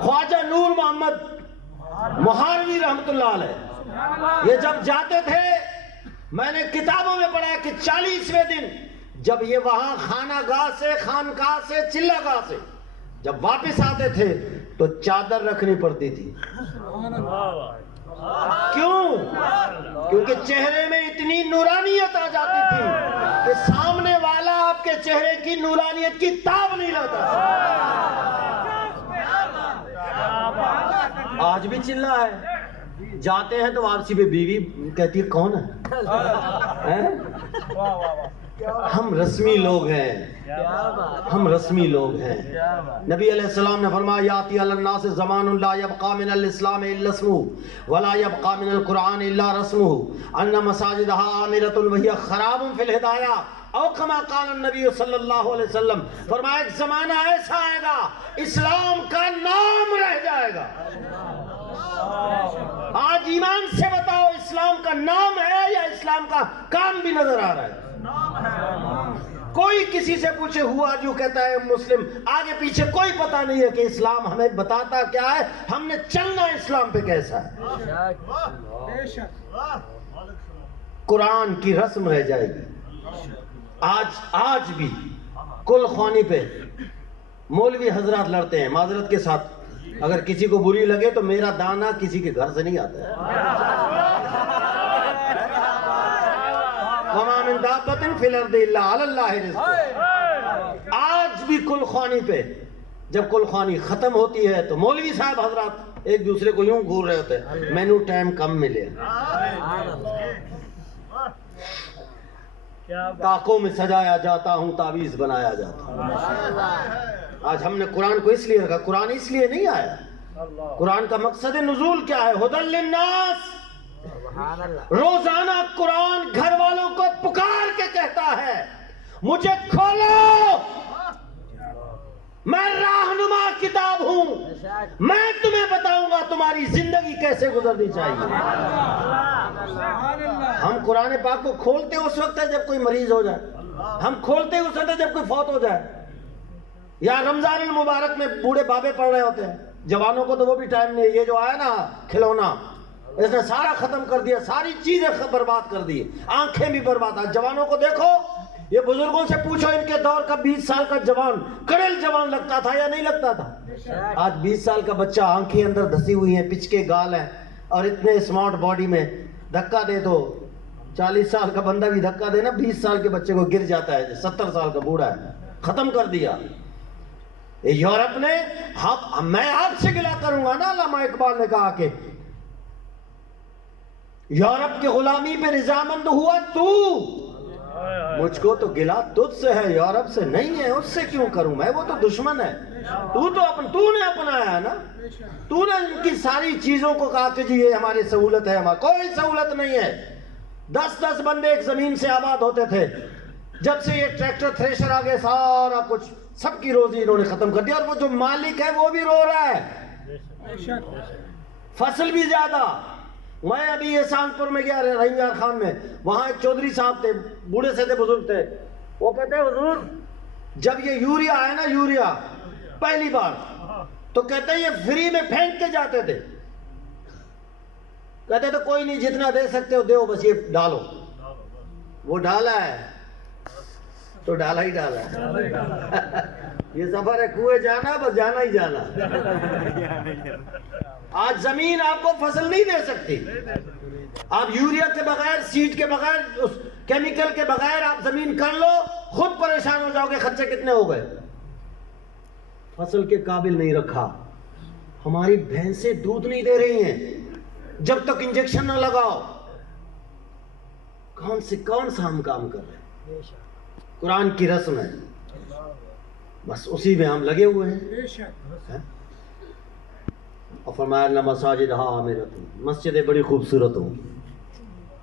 خواجہ نور محمد مہاروی رحمت اللہ علیہ یہ جب جاتے تھے، میں نے کتابوں میں پڑھا کہ 40ویں دن جب یہ وہاں خانہ گاہ سے، خانقاہ سے، چلہ گاہ سے جب واپس آتے تھے تو چادر رکھنی پڑتی تھی. کیوں؟ کیونکہ چہرے میں اتنی نورانیت آ جاتی تھی کہ سامنے والا آپ کے چہرے کی نورانیت کی تاب نہیں لاتا. آج بھی چلہ ہے، جاتے ہیں تو واپسی پہ بیوی کہتی ہے کون ہے؟ ہم رسمی لوگ ہیں، ہم رسمی لوگ ہیں. نبی علیہ السلام نے فرمایا یاتی علی الناس زمان لا یبقى من الاسلام الا اسمه ولا يبقى من القرآن الا رسمه ان مساجدها عامرة وهي خراب في الہدایہ او کما قال النبی صلی اللہ علیہ وسلم. فرمایا ایک زمانہ ایسا آئے گا اسلام کا نام رہ جائے گا. آج ایمان سے بتاؤ اسلام کا نام ہے یا اسلام کا کام بھی نظر آ رہا ہے؟ کوئی کسی سے پوچھے ہوا جو کہتا ہے مسلم، آگے پیچھے کوئی پتہ نہیں ہے کہ اسلام ہمیں بتاتا کیا ہے، ہم نے چلنا اسلام پہ کیسا ہے. قرآن کی رسم رہ جائے گی. آج بھی کل خوانی پہ مولوی حضرات لڑتے ہیں. معذرت کے ساتھ اگر کسی کو بری لگے تو میرا دانا کسی کے گھر سے نہیں آتا ہے. وَمَا مِن دَابَّةٍ فِي الْأَرْضِ إِلَّا عَلَى اللَّهِ رِزْقُهَا. آج بھی کل خوانی پہ جب کل خوانی ختم ہوتی ہے تو مولوی صاحب حضرات ایک دوسرے کو یوں گھور رہے ہوتے ہیں مینو ٹائم کم ملے. تاکوں میں سجایا جاتا ہوں، تعویذ بنایا جاتا ہوں. آج ہم نے قرآن کو اس لیے رکھا، قرآن اس لیے نہیں آیا. قرآن کا مقصد نزول کیا ہے؟ ھدی للناس. روزانہ قرآن گھر والوں کو پکار کے کہتا ہے مجھے کھولو، میں راہنما کتاب ہوں، میں تمہیں بتاؤں گا تمہاری زندگی کیسے گزرنی چاہیے. ہم قرآن پاک کو کھولتے اس وقت ہے جب کوئی مریض ہو جائے، ہم کھولتے اس وقت ہے جب کوئی فوت ہو جائے، یا رمضان المبارک میں بوڑھے بابے پڑھ رہے ہوتے ہیں. جوانوں کو تو وہ بھی ٹائم نہیں. یہ جو آیا نا کھلونا، اس نے سارا ختم کر دیا، ساری چیزیں برباد کر دی، آنکھیں بھی برباد. جوانوں کو دیکھو، یہ بزرگوں سے پوچھو ان کے دور کا 20 سال کا جوان کڑل جوان لگتا تھا یا نہیں لگتا تھا؟ آج 20 سال کا بچہ آنکھیں اندر دھسی ہوئی ہیں، پچ کے گال ہیں اور اتنے اسمارٹ باڈی میں دھکا دے تو 40 سال کا بندہ بھی دھکا دے نا 20 سال کے بچے کو گر جاتا ہے. 70 سال کا بوڑھا ہے، ختم کر دیا. یورپ نے میں آپ سے گلا کروں گا نا، علامہ اقبال نے کہا کہ یورپ کی غلامی پہ رضامند ہوا تو، مجھ کو تو گلا تجھ سے ہے، یورپ سے نہیں ہے. اس سے کیوں کروں میں؟ وہ تو دشمن ہے. تو نے اپنایا ہے نا، تو نے ان کی ساری چیزوں کو کہا کہ جی یہ ہماری سہولت ہے. ہماری کوئی سہولت نہیں ہے. 10 بندے ایک زمین سے آباد ہوتے تھے. جب سے یہ ٹریکٹر تھریشر آ گئے سارا کچھ، سب کی روزی انہوں نے ختم کر دیا. اور وہ جو مالک ہے وہ بھی رو رہا ہے، فصل بھی زیادہ. میں ابھی احسان پور میں گیا رحیم یار خان میں، وہاں ایک چودھری صاحب تھے، بوڑھے سے تھے، بزرگ تھے. وہ کہتے ہیں حضور جب یہ یوریا آیا نا، یوریا پہلی بار، تو کہتے ہیں یہ فری میں پھینک کے جاتے تھے. کہتے تو کوئی نہیں، جتنا دے سکتے ہو دو، بس یہ ڈالو. وہ ڈالا ہے تو ڈالا ہی ڈالا ہے. یہ سفر ہے کنویں جانا، بس جانا ہی جانا. آج زمین آپ کو فصل نہیں دے سکتی. آپ یوریا کے بغیر، سیڈ کے بغیر، اس کیمیکل کے بغیر آپ زمین کر لو، خود پریشان ہو جاؤ گے. خرچے کتنے ہو گئے. فصل کے قابل نہیں رکھا. ہماری بھینسیں دودھ نہیں دے رہی ہیں جب تک انجیکشن نہ لگاؤ. کون سا ہم کام کر رہے ہیں؟ قرآن کی رسم ہے، بس اسی میں ہم لگے ہوئے ہیں. اور فرمایا اللہ مساجد عامرۃ، مسجدیں بڑی خوبصورت ہوں،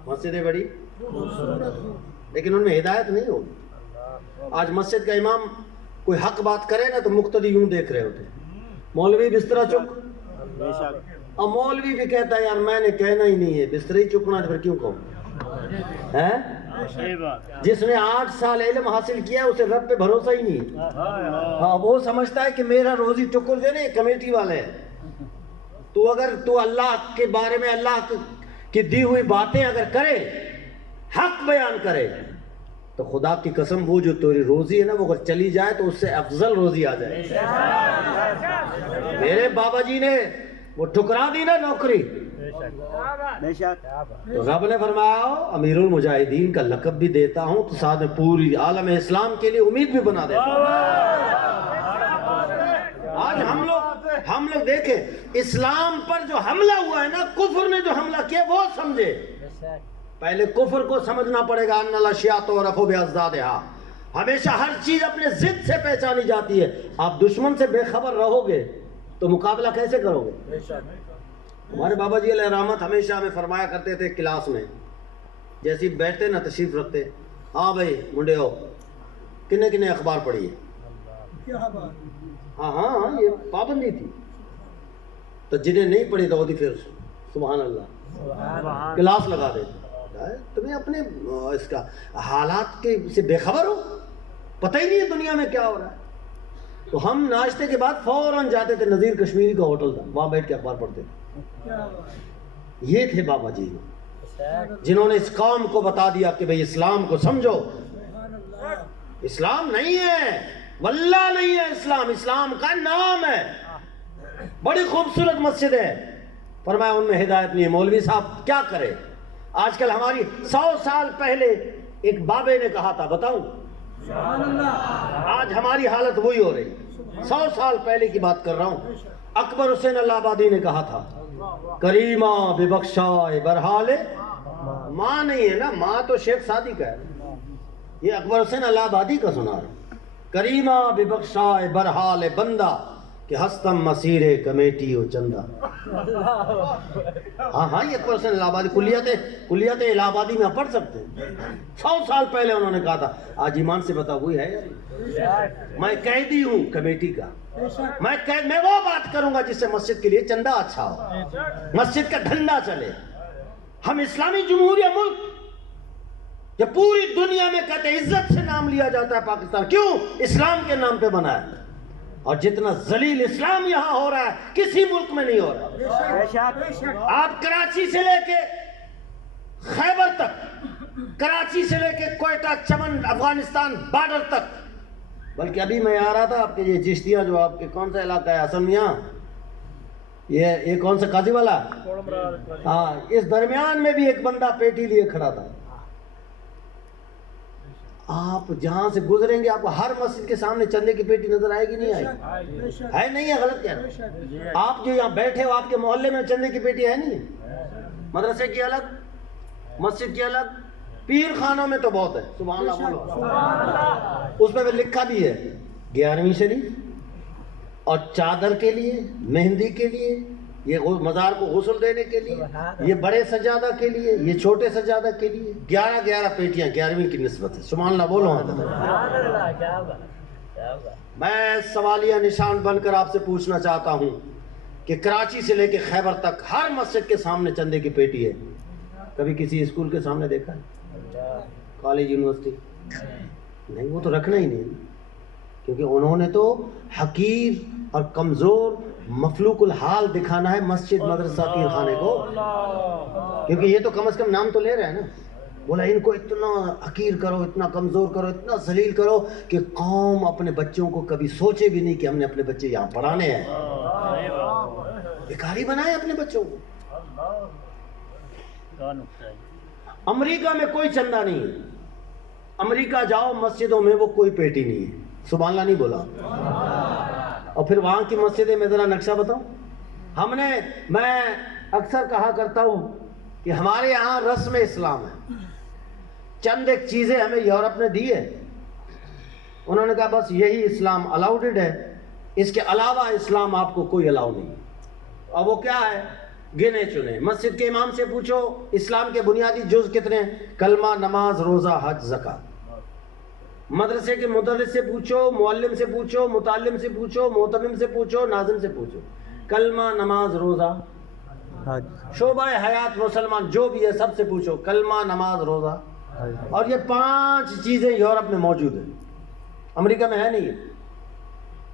مسجدیں بڑی خوبصورت ہوں، لیکن ان میں ہدایت نہیں ہوگی. آج مسجد کا امام کوئی حق بات کرے نا تو مقتدی یوں دیکھ رہے ہوتے. مولوی بسترا چک، اور مولوی بھی کہتا ہے یار میں نے کہنا ہی نہیں ہے، بستر ہی چکنا ہے، پھر کیوں کہوں. جس نے 8 سال علم حاصل کیا اسے رب پہ بھروسہ ہی نہیں. ہاں وہ سمجھتا ہے کہ میرا روزی ٹکر جو ہے کمیٹی والے ہیں. تو اللہ کے بارے میں اللہ کی دی ہوئی باتیں اگر کرے، حق بیان کرے، تو خدا کی قسم وہ جو تیری روزی ہے نا وہ اگر چلی جائے تو اس سے افضل روزی آ جائے. میرے بابا جی نے وہ ٹھکرا دی نا نوکری، تو رب نے فرمایا امیر المجاہدین کا لقب بھی دیتا ہوں تو ساتھ میں پوری عالم اسلام کے لیے امید بھی بنا دیتا ہوں. آج ہم لوگ دیکھیں اسلام پر جو حملہ ہوا ہے نا، کفر نے جو حملہ کیا وہ سمجھے. پہلے کفر کو سمجھنا پڑے گا. ان الاشیاء تعرف باضدادھا، ہمیشہ ہر چیز اپنے ضد سے پہچانی جاتی ہے. آپ دشمن سے بے خبر رہو گے تو مقابلہ کیسے کرو گے. ہمارے بابا جی علیہ رحمت ہمیشہ ہمیں فرمایا کرتے تھے کلاس میں، جیسے بیٹھتے نا تشریف رکھتے، ہاں بھائی منڈے ہو، کنے کنے اخبار پڑھی ہے. ہاں یہ پابندی تھی. تو جنہیں نہیں پڑھی تو ہوتی پھر سبحان اللہ کلاس لگا دیتے. تمہیں اپنے اس کا حالات کے سے بے خبر ہو، پتہ ہی نہیں ہے دنیا میں کیا ہو رہا ہے. تو ہم ناشتے کے بعد فوراً جاتے تھے، نذیر کشمیری کا ہوٹل تھا، وہاں بیٹھ کے اخبار پڑھتے تھے. یہ تھے بابا جی جنہوں نے اس قوم کو بتا دیا کہ بھئی اسلام کو سمجھو. اسلام نہیں ہے، واللہ نہیں ہے اسلام، اسلام کا نام ہے. بڑی خوبصورت مسجد ہے، فرمایا ان میں ہدایت نہیں ہے. مولوی صاحب کیا کرے. آج کل ہماری 100 سال پہلے ایک بابے نے کہا تھا، بتاؤں آج ہماری حالت وہی ہو رہی. 100 سال پہلے کی بات کر رہا ہوں. اکبر حسین اللہ آبادی نے کہا تھا کریمہ ببخشائے برحال ماں نہیں ہے نا، ماں تو شیخ سعدی کا ہے. یہ اکبر حسین اللہ آبادی کا سنا رہا. کریمہ ببخشائے برحال بندہ کہ ہستم مسیر کمیٹی و چندہ. ہاں یہ اکبر حسین الہ آبادی کلیت الہ آبادی میں آپ پڑھ سکتے ہیں. 100 سال پہلے انہوں نے کہا تھا. آج ایمان سے بتا وہی ہے. میں قیدی ہوں کمیٹی کا، میں وہ بات کروں گا جس سے مسجد کے لیے چندہ اچھا ہو، مسجد کا دھندا چلے. ہم اسلامی جمہوریہ ملک جو پوری دنیا میں کہتے ہیں عزت سے نام لیا جاتا ہے پاکستان، کیوں؟ اسلام کے نام پہ بنا ہے. اور جتنا ذلیل اسلام یہاں ہو رہا ہے کسی ملک میں نہیں ہو رہا. آپ کراچی سے لے کے خیبر تک، کراچی سے لے کے کوئٹہ چمن افغانستان بارڈر تک، بلکہ ابھی میں آ رہا تھا آپ کے یہ چشتیاں جو آپ کے کون سا علاقہ ہے حسن میاں، یہ کون سا قاضی والا، ہاں اس درمیان میں بھی ایک بندہ پیٹی لیے کھڑا تھا. آپ جہاں سے گزریں گے آپ کو ہر مسجد کے سامنے چندے کی پیٹی نظر آئے گی. نہیں آئے گی؟ ہے نہیں ہے؟ غلط کیا ہے؟ آپ جو یہاں بیٹھے ہو آپ کے محلے میں چندے کی پیٹی ہے نہیں ہے؟ مدرسے کی الگ، مسجد کی الگ، پیر خانوں میں تو بہت ہے. سبحان اللہ بولو. اس میں لکھا بھی ہے 11ویں شریف اور چادر کے لیے، مہندی کے لیے، یہ مزار کو غسل دینے کے لیے، یہ بڑے سجادہ کے لیے، یہ چھوٹے سجادہ کے لیے 11 پیٹیاں 11ویں کی نسبت ہے. سبحان اللہ بولو. میں سوالیہ نشان بن کر آپ سے پوچھنا چاہتا ہوں کہ کراچی سے لے کے خیبر تک ہر مسجد کے سامنے چندے کی پیٹی ہے. کبھی کسی اسکول کے سامنے دیکھا ہے؟ کالج یونیورسٹی نہیں، وہ تو رکھنا ہی نہیں، کیونکہ انہوں نے تو حقیر اور کمزور مفلوق الحال دکھانا ہے مسجد مدرسہ پیر خانے کو، کیونکہ یہ تو کم از کم نام تو لے رہے ہیں نا. بولا ان کو اتنا حقیر کرو، اتنا کمزور کرو، اتنا ذلیل کرو کہ قوم اپنے بچوں کو کبھی سوچے بھی نہیں کہ ہم نے اپنے بچے یہاں پڑھانے ہیں. بھکاری بنائے اپنے بچوں کو. امریکہ میں کوئی چندہ نہیں ہے. امریکہ جاؤ مسجدوں میں وہ کوئی پیٹی نہیں ہے. سبحان اللہ نہیں بولا. اور پھر وہاں کی مسجدیں میں ذرا نقشہ بتاؤں. میں اکثر کہا کرتا ہوں کہ ہمارے یہاں رسم اسلام ہے. چند ایک چیزیں ہمیں یورپ نے دی ہے، انہوں نے کہا بس یہی اسلام الاؤڈ ہے، اس کے علاوہ اسلام آپ کو کوئی الاؤ نہیں. اور وہ کیا ہے؟ گنے چنے. مسجد کے امام سے پوچھو اسلام کے بنیادی جز کتنے ہیں؟ کلمہ، نماز، روزہ، حج، زکوٰۃ. مدرسے کے مدرس سے پوچھو، معلم سے پوچھو، متعلم سے پوچھو، معتمم سے پوچھو، ناظم سے پوچھو. کلمہ، نماز، روزہ، حج. شعبہ حیات مسلمان جو بھی ہے سب سے پوچھو، کلمہ، نماز، روزہ. اور یہ 5 چیزیں یورپ میں موجود ہیں، امریکہ میں ہے نہیں.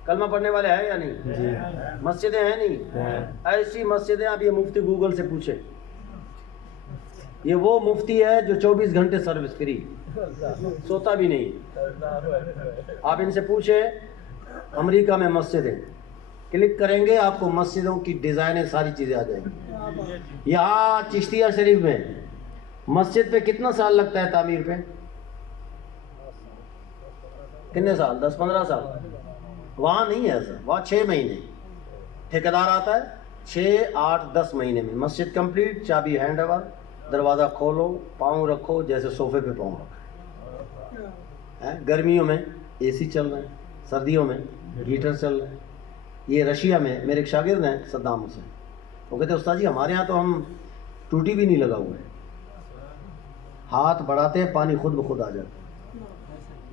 کلمہ پڑھنے والے ہیں یا نہیں؟ مسجدیں ہیں نہیں؟ ایسی مسجدیں اب یہ مفتی گوگل سے پوچھے. یہ وہ مفتی ہے جو 24 گھنٹے سروس فری، سوتا بھی نہیں. آپ ان سے پوچھیں امریکہ میں مسجدیں، کلک کریں گے آپ کو مسجدوں کی ڈیزائنیں ساری چیزیں آ جائیں گی. یہاں چشتیہ شریف میں مسجد پہ کتنا سال لگتا ہے تعمیر پہ؟ کتنے سال؟ 10-15 سال. وہاں نہیں ہے ایسا. وہاں 6 مہینے ٹھیکیدار آتا ہے، 6, 8, 10 مہینے میں مسجد کمپلیٹ. چابی ہینڈ اوور، دروازہ کھولو، پاؤں رکھو جیسے صوفے پہ پاؤں رکھو. گرمیوں میں اے سی چل رہے ہیں، سردیوں میں ہیٹر چل رہے ہیں. یہ رشیا میں میرے ایک شاگرد ہیں صدام حسین، وہ کہتے ہیں استاد جی ہمارے ہاں تو ہم ٹوٹی بھی نہیں لگا ہوا ہے، ہاتھ بڑھاتے ہیں پانی خود بخود آ جاتا ہے.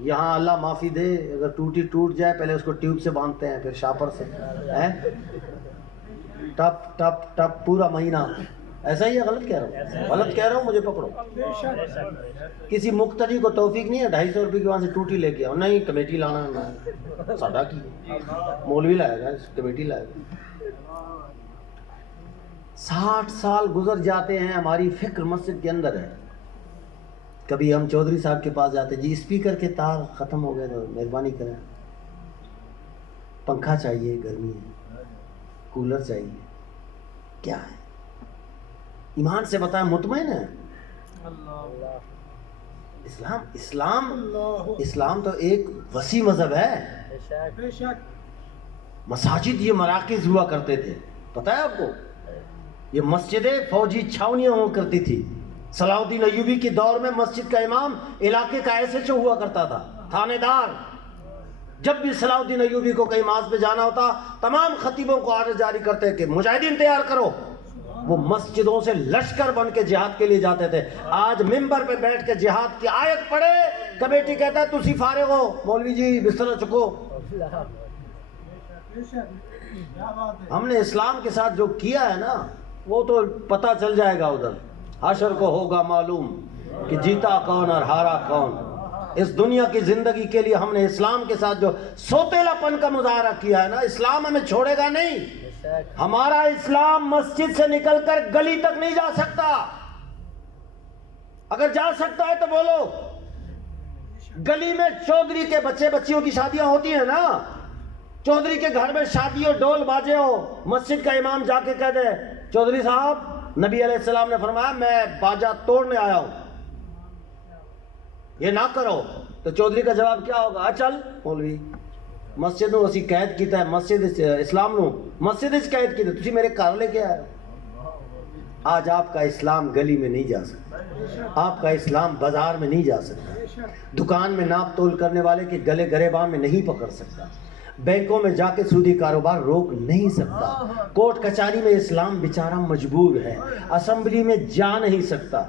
یہاں اللہ معافی دے اگر ٹوٹی ٹوٹ جائے پہلے اس کو ٹیوب سے باندھتے ہیں، پھر شاپر سے ٹپ ٹپ ٹپ پورا مہینہ. ایسا ہی ہے؟ غلط کہہ رہا ہوں؟ غلط کہہ رہا ہوں مجھے پکڑو. کسی مقتدی کو توفیق نہیں ہے 250 روپے کی وہاں سے ٹوٹی لے کے آؤ. نہیں کمیٹی لانا ہے، ساڈا کی مولوی لائے گا، کمیٹی لائے گا. 60 سال گزر جاتے ہیں، ہماری فکر مسجد کے اندر ہے. کبھی ہم چودھری صاحب کے پاس جاتے، جی اسپیکر کے تار ختم ہو گئے تو مہربانی کریں، پنکھا چاہیے، گرمی ہے، کولر چاہیے. کیا ہے؟ ایمان سے بتائیں مطمئن ہے؟ اسلام تو ایک وسیع مذہب ہے. مساجد یہ مراکز ہوا کرتے تھے، پتہ ہے آپ کو؟ یہ مسجدیں فوجی چھاونیاں ہوا کرتی تھی. صلاح الدین ایوبی کے دور میں مسجد کا امام علاقے کا ایسے ہوا کرتا تھا، تھانے دار. جب بھی صلاح الدین ایوبی کو کہیں ماس پہ جانا ہوتا تمام خطیبوں کو آرڈر جاری کرتے کہ مجاہدین تیار کرو. وہ مسجدوں سے لشکر بن کے جہاد کے لیے جاتے تھے. آج ممبر پہ بیٹھ کے جہاد کی آیت پڑھے، کمیٹی کہتا ہے تسی فارغ ہو، مولوی جی بستر چکو. ہم نے اسلام کے ساتھ جو کیا ہے نا وہ تو پتہ چل جائے گا ادھر. حشر کو ہوگا معلوم کہ جیتا کون اور ہارا کون. اس دنیا کی زندگی کے لیے ہم نے اسلام کے ساتھ جو سوتیلا پن کا مظاہرہ کیا ہے نا، اسلام ہمیں چھوڑے گا نہیں. ہمارا اسلام مسجد سے نکل کر گلی تک نہیں جا سکتا. اگر جا سکتا ہے تو بولو. گلی میں چودھری کے بچے بچیوں کی شادیاں ہوتی ہیں نا، چودھری کے گھر میں شادی ہو، ڈول باجے ہو، مسجد کا امام جا کے کہہ دے چودھری صاحب نبی علیہ السلام نے فرمایا میں باجا توڑنے آیا ہوں، یہ نہ کرو، تو چودھری کا جواب کیا ہوگا؟ چل مولوی مسجد نو اسی قید کیتا ہے، مسجد اسلام نو مسجد اس قید کیتا، تسی میرے گھر لے کے آئے. آج آپ کا اسلام گلی میں نہیں جا سکتا، آپ کا اسلام بازار میں نہیں جا سکتا، دکان میں ناپ تول کرنے والے کے گلے گریباں میں نہیں پکڑ سکتا، بینکوں میں جا کے سودی کاروبار روک نہیں سکتا، کورٹ کچہری میں اسلام بیچارہ مجبور ہے، اسمبلی میں جا نہیں سکتا،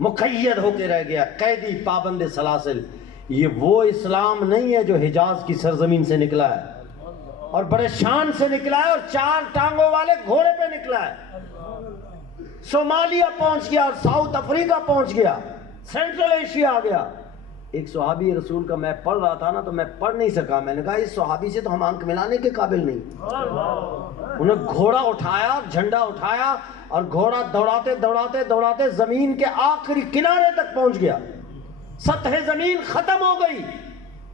مقید ہو کے رہ گیا، قیدی پابند سلاسل. یہ وہ اسلام نہیں ہے جو حجاز کی سرزمین سے نکلا ہے اور بڑے شان سے نکلا ہے اور 4 ٹانگوں والے گھوڑے پہ نکلا ہے. صومالیہ پہنچ گیا اور ساؤتھ افریقہ پہنچ گیا، سینٹرل ایشیا آ گیا. ایک صحابی رسول کا میں پڑھ رہا تھا نا تو میں پڑھ نہیں سکا. میں نے کہا اس صحابی سے تو ہم آنکھ ملانے کے قابل نہیں. انہوں نے گھوڑا اٹھایا, جھنڈا اٹھایا, اور گھوڑا دوڑاتے دوڑاتے دوڑاتے زمین کے آخری کنارے تک پہنچ گیا. سطح زمین ختم ہو گئی.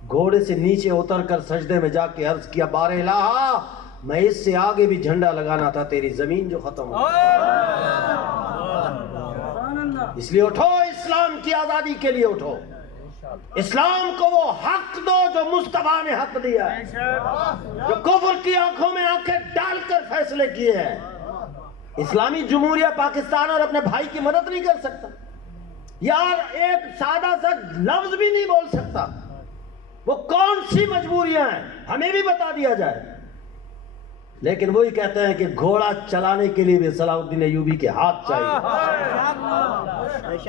گھوڑے سے نیچے اتر کر سجدے میں جا کے عرض کیا, بار الہ میں اس سے آگے بھی جھنڈا لگانا تھا, تیری زمین جو ختم ہو گئی. اس لیے اٹھو, اسلام کی آزادی کے لیے اٹھو. اسلام کو وہ حق دو جو مصطفیٰ نے حق دیا ہے, جو کفر کی آنکھوں میں آنکھیں ڈال کر فیصلے کیے ہیں. اسلامی جمہوریہ پاکستان اور اپنے بھائی کی مدد نہیں کر سکتا یار, ایک سادہ سا لفظ بھی نہیں بول سکتا. وہ کون سی مجبوریاں ہیں ہمیں بھی بتا دیا جائے. لیکن وہی کہتے ہیں کہ گھوڑا چلانے کے لیے بھی صلاح الدین ایوبی کے ہاتھ چاہیے.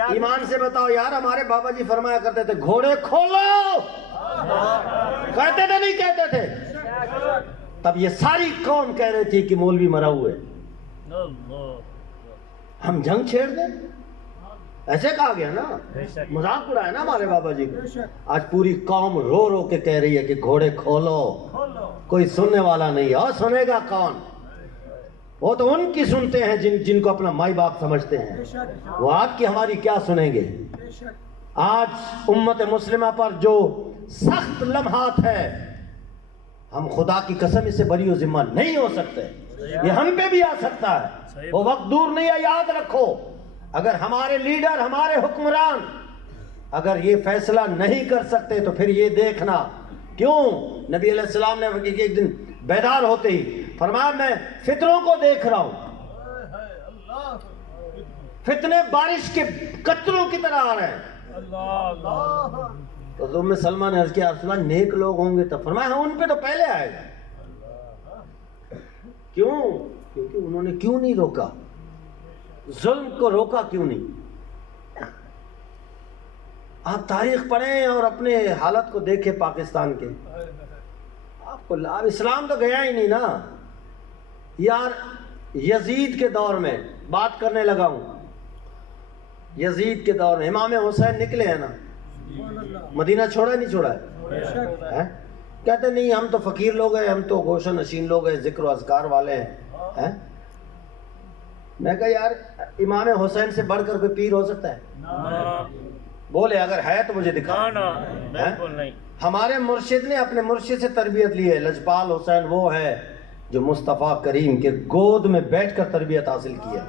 ایمان سے بتاؤ یار, ہمارے بابا جی فرمایا کرتے تھے گھوڑے کھولو, کہتے تھے نہیں کہتے تھے؟ تب یہ ساری قوم کہہ رہی تھی کہ مولوی مرا ہوئے, ہم جنگ چھیڑ دیں. ایسے کہا گیا نا, مذاق اڑایا نا ہمارے بابا جی کو. آج پوری قوم رو رو کے کہہ رہی ہے کہ گھوڑے کھولو. کوئی سننے والا نہیں ہے, اور سنے گا کون؟ وہ تو ان کی سنتے ہیں جن کو اپنا مائی باپ سمجھتے ہیں. وہ آپ کی ہماری کیا سنیں گے؟ آج امت مسلمہ پر جو سخت لمحات ہے, ہم خدا کی قسم اس سے بری و ذمہ نہیں ہو سکتے. یہ ہم پہ بھی آ سکتا ہے, وہ وقت دور نہیں ہے. یاد رکھو, اگر ہمارے لیڈر, ہمارے حکمران اگر یہ فیصلہ نہیں کر سکتے تو پھر یہ دیکھنا کیوں. نبی علیہ السلام نے ایک دن بیدار ہوتے ہی فرمایا, میں فتنوں کو دیکھ رہا ہوں, فتنے بارش کے قطروں کی طرح آ رہے ہیں. تو ام سلمہ نے عرض کیا, رسول اللہ نیک لوگ ہوں گے؟ تب فرمایا ہاں, ان پہ تو پہلے آئے گا. کیوں؟ کیونکہ انہوں نے کیوں نہیں روکا, ظلم کو روکا کیوں نہیں. آپ تاریخ پڑھیں اور اپنے حالت کو دیکھیں پاکستان کے. آپ کو اسلام تو گیا ہی نہیں نا یار. یزید کے دور میں بات کرنے لگا ہوں, یزید کے دور میں امام حسین نکلے ہیں نا, مدینہ چھوڑا نہیں چھوڑا ہے؟ کہتے نہیں ہم تو فقیر لوگ ہیں, ہم تو گوشہ نشین لوگ ہیں, ذکر و اذکار والے ہیں. میں کہا یار, امام حسین سے بڑھ کر کوئی پیر ہو سکتا ہے؟ بولے اگر ہے تو مجھے دکھا. ہمارے مرشد نے اپنے مرشد سے تربیت لی ہے. لجپال حسین وہ ہے جو مصطفیٰ کریم کے گود میں بیٹھ کر تربیت حاصل کی ہے.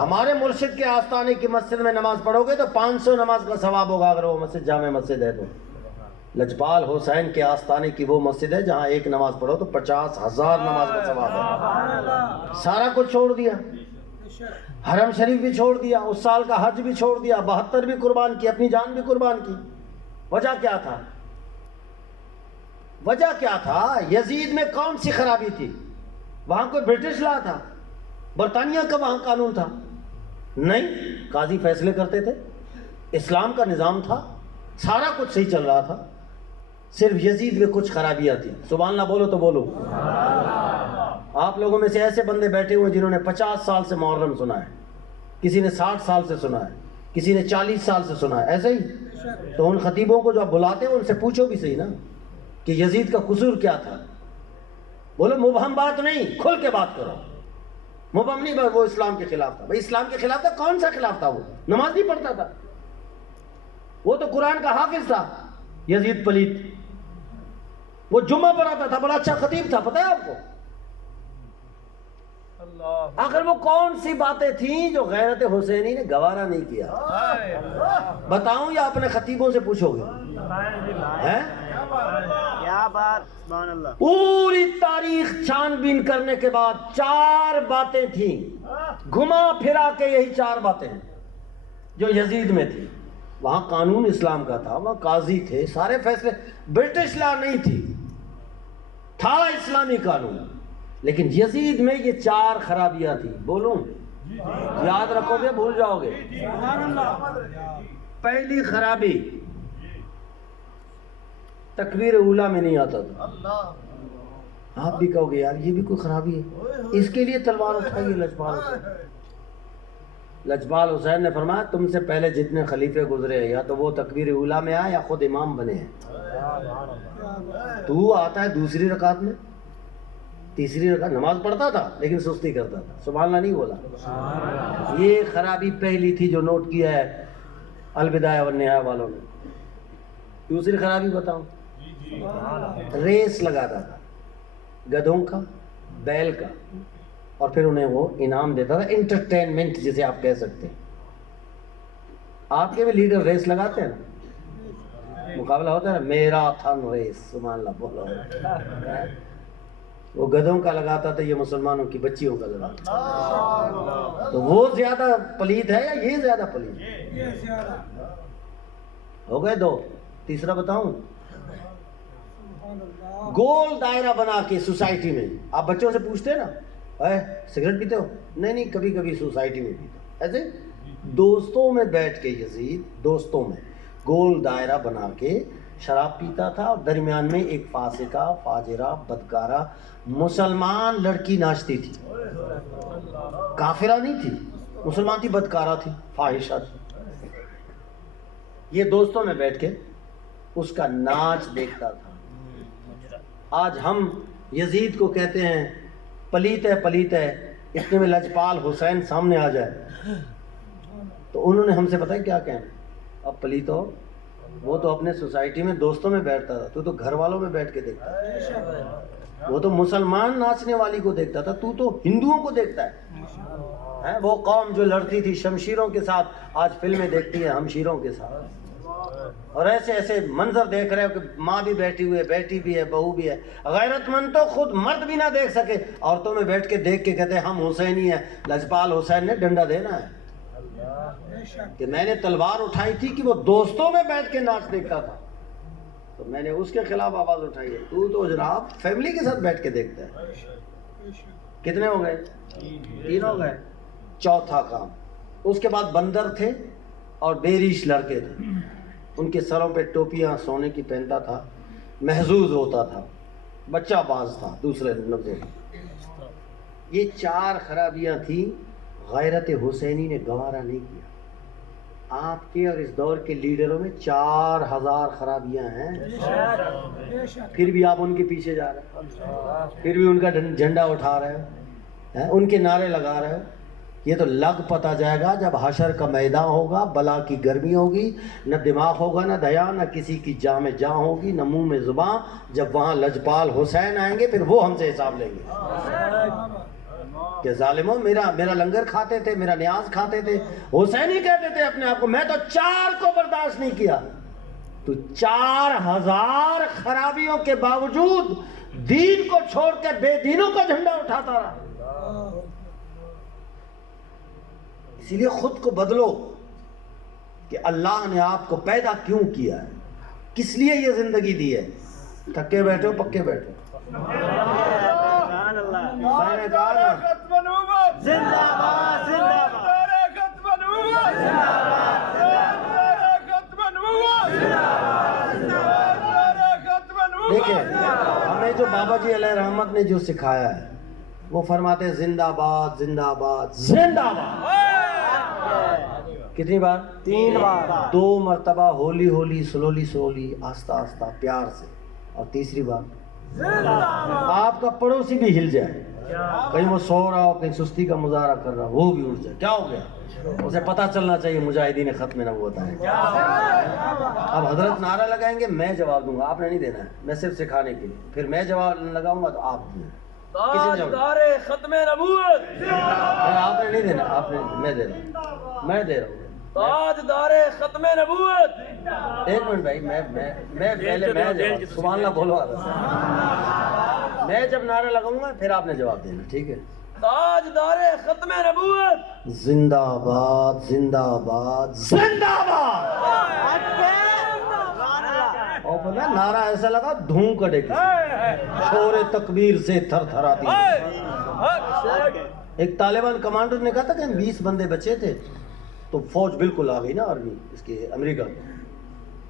ہمارے مرشد کے آستانے کی مسجد میں نماز پڑھو گے تو 500 نماز کا ثواب ہوگا اگر وہ مسجد جامع مسجد ہے تو. لجپال حسین کے آستانے کی وہ مسجد ہے جہاں ایک نماز پڑھو تو 50,000 نماز کا ثواب ہے. سارا کچھ چھوڑ دیا, حرم شریف بھی چھوڑ دیا, اس سال کا حج بھی چھوڑ دیا, 72 بھی قربان کی, اپنی جان بھی قربان کی. وجہ کیا تھا؟ وجہ کیا تھا؟ یزید میں کون سی خرابی تھی؟ وہاں کوئی برٹش لا تھا؟ برطانیہ کا وہاں قانون تھا؟ نہیں, قاضی فیصلے کرتے تھے, اسلام کا نظام تھا, سارا کچھ صحیح چل رہا تھا. صرف یزید میں کچھ خرابیاں تھیں. سبحان اللہ بولو تو بولو. آپ لوگوں میں سے ایسے بندے بیٹھے ہوئے جنہوں نے 50 سال سے محرم سنا ہے, کسی نے 60 سال سے سنا ہے, کسی نے 40 سال سے سنا ہے. ایسے ہی تو ان خطیبوں کو جو آپ بلاتے ہیں ان سے پوچھو بھی صحیح نا کہ یزید کا قصور کیا تھا. بولو مبہم بات نہیں, کھل کے بات کرو. مبہم نہیں, وہ اسلام کے خلاف تھا. بھائی اسلام کے خلاف تھا, کون سا خلاف تھا؟ وہ نماز نہیں پڑھتا تھا, وہ تو قرآن کا حافظ تھا. یزید پلیت, وہ جمعہ پڑھاتا تھا, بڑا اچھا خطیب تھا, پتہ ہے آپ کو. آخر وہ کون سی باتیں تھیں جو غیرت حسینی نے گوارا نہیں کیا؟ بتاؤں یا اپنے خطیبوں سے پوچھو گے؟ کیا بات, سبحان اللہ. پوری تاریخ چھان بین کرنے کے بعد 4 باتیں تھیں, گھما پھرا کے یہی 4 باتیں ہیں جو یزید میں تھی. وہاں قانون اسلام کا تھا, وہاں قاضی تھے, سارے فیصلے. برٹش لا نہیں تھی, تھا اسلامی قانون. لیکن یزید میں یہ 4 خرابیاں تھیں. بولوں, یاد رکھو گے بھول جاؤ گے. پہلی خرابی, تکبیر اولیٰ میں نہیں آتا تھا. آپ بھی کہو گے یار یہ بھی کوئی خرابی ہے, اس کے لیے تلوار اٹھائیے لجپال. لجپال حسین نے فرمایا تم سے پہلے جتنے خلیفے گزرے ہیں یا تو وہ تکبیر اولیٰ میں آئے یا خود امام بنے ہیں، تو آتا ہے دوسری رکعت میں، تیسری رکعت نماز پڑھتا تھا لیکن سستی کرتا تھا، سبحان اللہ نہیں بولا۔ یہ خرابی پہلی تھی جو نوٹ کیا ہے البدایہ والنہایہ والوں نے۔ دوسری خرابی بتاؤں، ریس لگاتا تھا گدھوں کا، بیل کا، اور پھر انہیں وہ انعام دیتا تھا، انٹرٹینمنٹ جسے آپ کہہ سکتے ہیں۔ آپ کے بھی لیڈر ریس لگاتے ہیں نا، مقابلہ ہوتا ہے نا، میراتھن ریس، سبحان اللہ بولو۔ وہ گدھوں کا لگاتا تھا، یہ مسلمانوں کی بچیوں کا لگاتا تھا۔ تو وہ زیادہ پلید ہے یا یہ زیادہ پلید ہے؟ ہو گئے دو، تیسرا بتاؤں، گول دائرہ بنا کے سوسائٹی میں آپ بچوں سے پوچھتے ہیں نا، سگریٹ پیتے ہو؟ نہیں کبھی کبھی سوسائٹی میں پیتا، ایسے دوستوں میں بیٹھ کے یزید دوستوں میں گول دائرہ بنا کے شراب پیتا تھا، اور درمیان میں ایک فاسقہ فاجرہ بدکارہ مسلمان لڑکی ناچتی تھی، کافرہ نہیں تھی، مسلمان تھی، بدکارہ تھی، فاحشہ تھی۔ یہ دوستوں میں بیٹھ کے اس کا ناچ دیکھتا تھا۔ آج ہم یزید کو کہتے ہیں پلیت ہے پلیت ہے، اتنے میں لجپال حسین سامنے آ جائے تو انہوں نے ہم سے پتہ ہے کیا کہنا، اب پلیت ہو، وہ تو اپنے سوسائٹی میں دوستوں میں بیٹھتا تھا، تو گھر والوں میں بیٹھ کے دیکھتا ہے، وہ تو مسلمان ناچنے والی کو دیکھتا تھا، تو ہندوؤں کو دیکھتا ہے۔ وہ قوم جو لڑتی تھی شمشیروں کے ساتھ آج فلمیں دیکھتی ہے ہمشیروں کے ساتھ، اور ایسے ایسے منظر دیکھ رہے ہو کہ ماں بھی بیٹھی ہوئی ہے، بیٹی بھی ہے، بہو بھی ہے، غیرت مند تو خود مرد بھی نہ دیکھ سکے، عورتوں میں بیٹھ کے دیکھ کے کہتے ہیں ہم حسینی ہیں۔ لجپال حسین نے ڈنڈا دینا ہے کہ میں نے تلوار اٹھائی تھی کہ وہ دوستوں میں بیٹھ کے ناچ دیکھتا تھا، تو میں نے اس کے خلاف آواز اٹھائی ہے۔ تو جناب فیملی کے ساتھ بیٹھ کے دیکھتا ہے۔ کتنے ہو گئے؟ 3 ہو گئے۔ چوتھا کام، اس کے بعد بندر تھے اور بیریش لڑکے تھے، ان کے سروں پہ ٹوپیاں سونے کی پہنتا تھا، محظوظ ہوتا تھا، بچہ باز تھا دوسرے لفظوں میں۔ یہ 4 خرابیاں تھیں، غیرت حسینی نے گوارا نہیں کیا۔ آپ کے اور اس دور کے لیڈروں میں 4000 خرابیاں ہیں، پھر بھی آپ ان کے پیچھے جا رہے ہیں، پھر بھی ان کا جھنڈا اٹھا رہے ہیں، ان کے نعرے لگا رہے ہو۔ یہ تو لگ پتہ جائے گا جب حشر کا میدان ہوگا، بلا کی گرمی ہوگی، نہ دماغ ہوگا نہ دیا، نہ کسی کی جاں میں جاں ہوگی، نہ منہ میں زباں، جب وہاں لجپال حسین آئیں گے پھر وہ ہم سے حساب لیں گے کہ ظالموں میرا لنگر کھاتے تھے، میرا نیاز کھاتے تھے، حسین ہی کہتے تھے اپنے آپ کو، میں تو 4 کو برداشت نہیں کیا، تو 4000 خرابیوں کے باوجود دین کو چھوڑ کے بے دینوں کا جھنڈا اٹھاتا رہا۔ اسی لیے خود کو بدلو کہ اللہ نے آپ کو پیدا کیوں کیا ہے، کس لیے یہ زندگی دی ہے۔ تھکے بیٹھو پکے بیٹھو، میں نے کہا نا، زندہ باد زندہ باد۔ دیکھیں ہمیں جو بابا جی علیہ رحمت نے جو سکھایا ہے وہ فرماتے ہیں زندہ باد زندہ باد زندہ باد۔ کتنی بار؟ 3 بار۔ 2 مرتبہ ہولی ہولی، سلولی آہستہ آہستہ پیار سے، اور تیسری بار آپ کا پڑوسی بھی ہل جائے، کہیں وہ سو رہا ہو، کہیں سستی کا مظاہرہ کر رہا ہو، وہ بھی اٹھ جائے، کیا ہو گیا؟ اسے پتہ چلنا چاہیے مجاہدین ختم نبوت ہے۔ اب حضرت نعرہ لگائیں گے، میں جواب دوں گا، آپ نے نہیں دینا ہے، میں صرف سکھانے کے لیے، پھر میں جواب لگاؤں گا تو آپ دیں، تاجدار ختم نبوت، آپ نے نہیں دینا، آپ نے، میں دے رہا ہوں، میں دے رہا ہوں۔ تاجدار ختم نبوت۔ ایک منٹ بھائی، میں پہلے میں سبحان اللہ بولوا رہا، میں جب نعرہ لگاؤں گا پھر آپ نے جواب دینا، ٹھیک ہے؟ تاجدار ختم نبوت، زندہ باد زندہ باد زندہ باد۔ اور بولا نعرہ ایسا لگا دھوں کٹے گی، شور تکبیر سے تھر تھراتی۔ ایک طالبان کمانڈر نے کہا تھا کہ ہم 20 بندے بچے تھے، تو فوج بالکل آ گئی نا آرمی اس کے امریکہ میں۔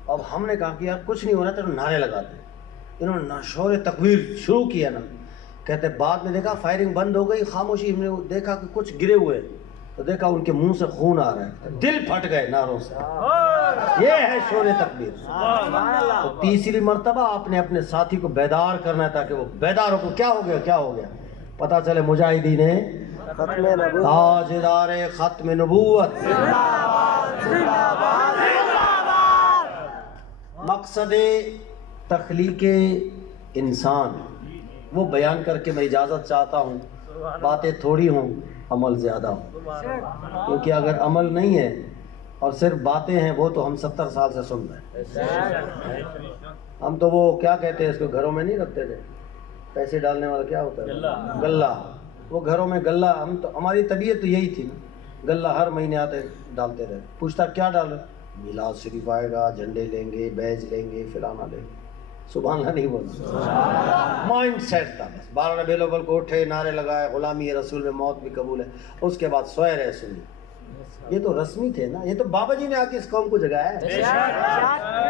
اب ہم نے کہا کہ یار کچھ نہیں ہو رہا تھا، نعرے لگاتے، انہوں نے شور تکبیر شروع کیا نا، کہتے بعد میں دیکھا فائرنگ بند ہو گئی، خاموشی، ہم نے دیکھا کہ کچھ گرے ہوئے، تو دیکھا ان کے منہ سے خون آ رہا ہے، دل پھٹ گئے نعروں سے. یہ ہے شور تکبیر. تو تیسری مرتبہ آپ نے اپنے ساتھی کو بیدار کرنا ہے تاکہ وہ بیدار ہو. کیا ہو گیا، کیا ہو گیا؟ پتہ چلے مجاہدین تاجدار ختم نبوت. مقصد تخلیق انسان وہ بیان کر کے میں اجازت چاہتا ہوں. باتیں تھوڑی ہوں، عمل زیادہ ہوں، کیونکہ اگر عمل نہیں ہے اور صرف باتیں ہیں وہ تو ہم 70 سال سے سن رہے ہیں. ہم تو وہ کیا کہتے ہیں اس کو، گھروں میں نہیں رکھتے تھے پیسے ڈالنے والا، کیا ہوتا ہے گلہ. وہ گھروں میں گلہ، ہم تو ہماری طبیعت تو یہی تھی نا، گلہ ہر مہینے آتے ڈالتے رہے. پوچھتا کیا ڈال رہے؟ میلاد شریف آئے گا، جھنڈے لیں گے، بیج لیں گے، فلانا لیں گے. سبحان اللہ نہیں بولنا، مائنڈ سیٹ تھا بس. 12 ربیع الاول کو اٹھے، نعرے لگائے غلامی رسول میں موت بھی قبول ہے. اس کے بعد سوئے رہے سنی. یہ تو رسمی تھے نا، یہ تو بابا جی نے آ کے اس قوم کو جگایا ہے.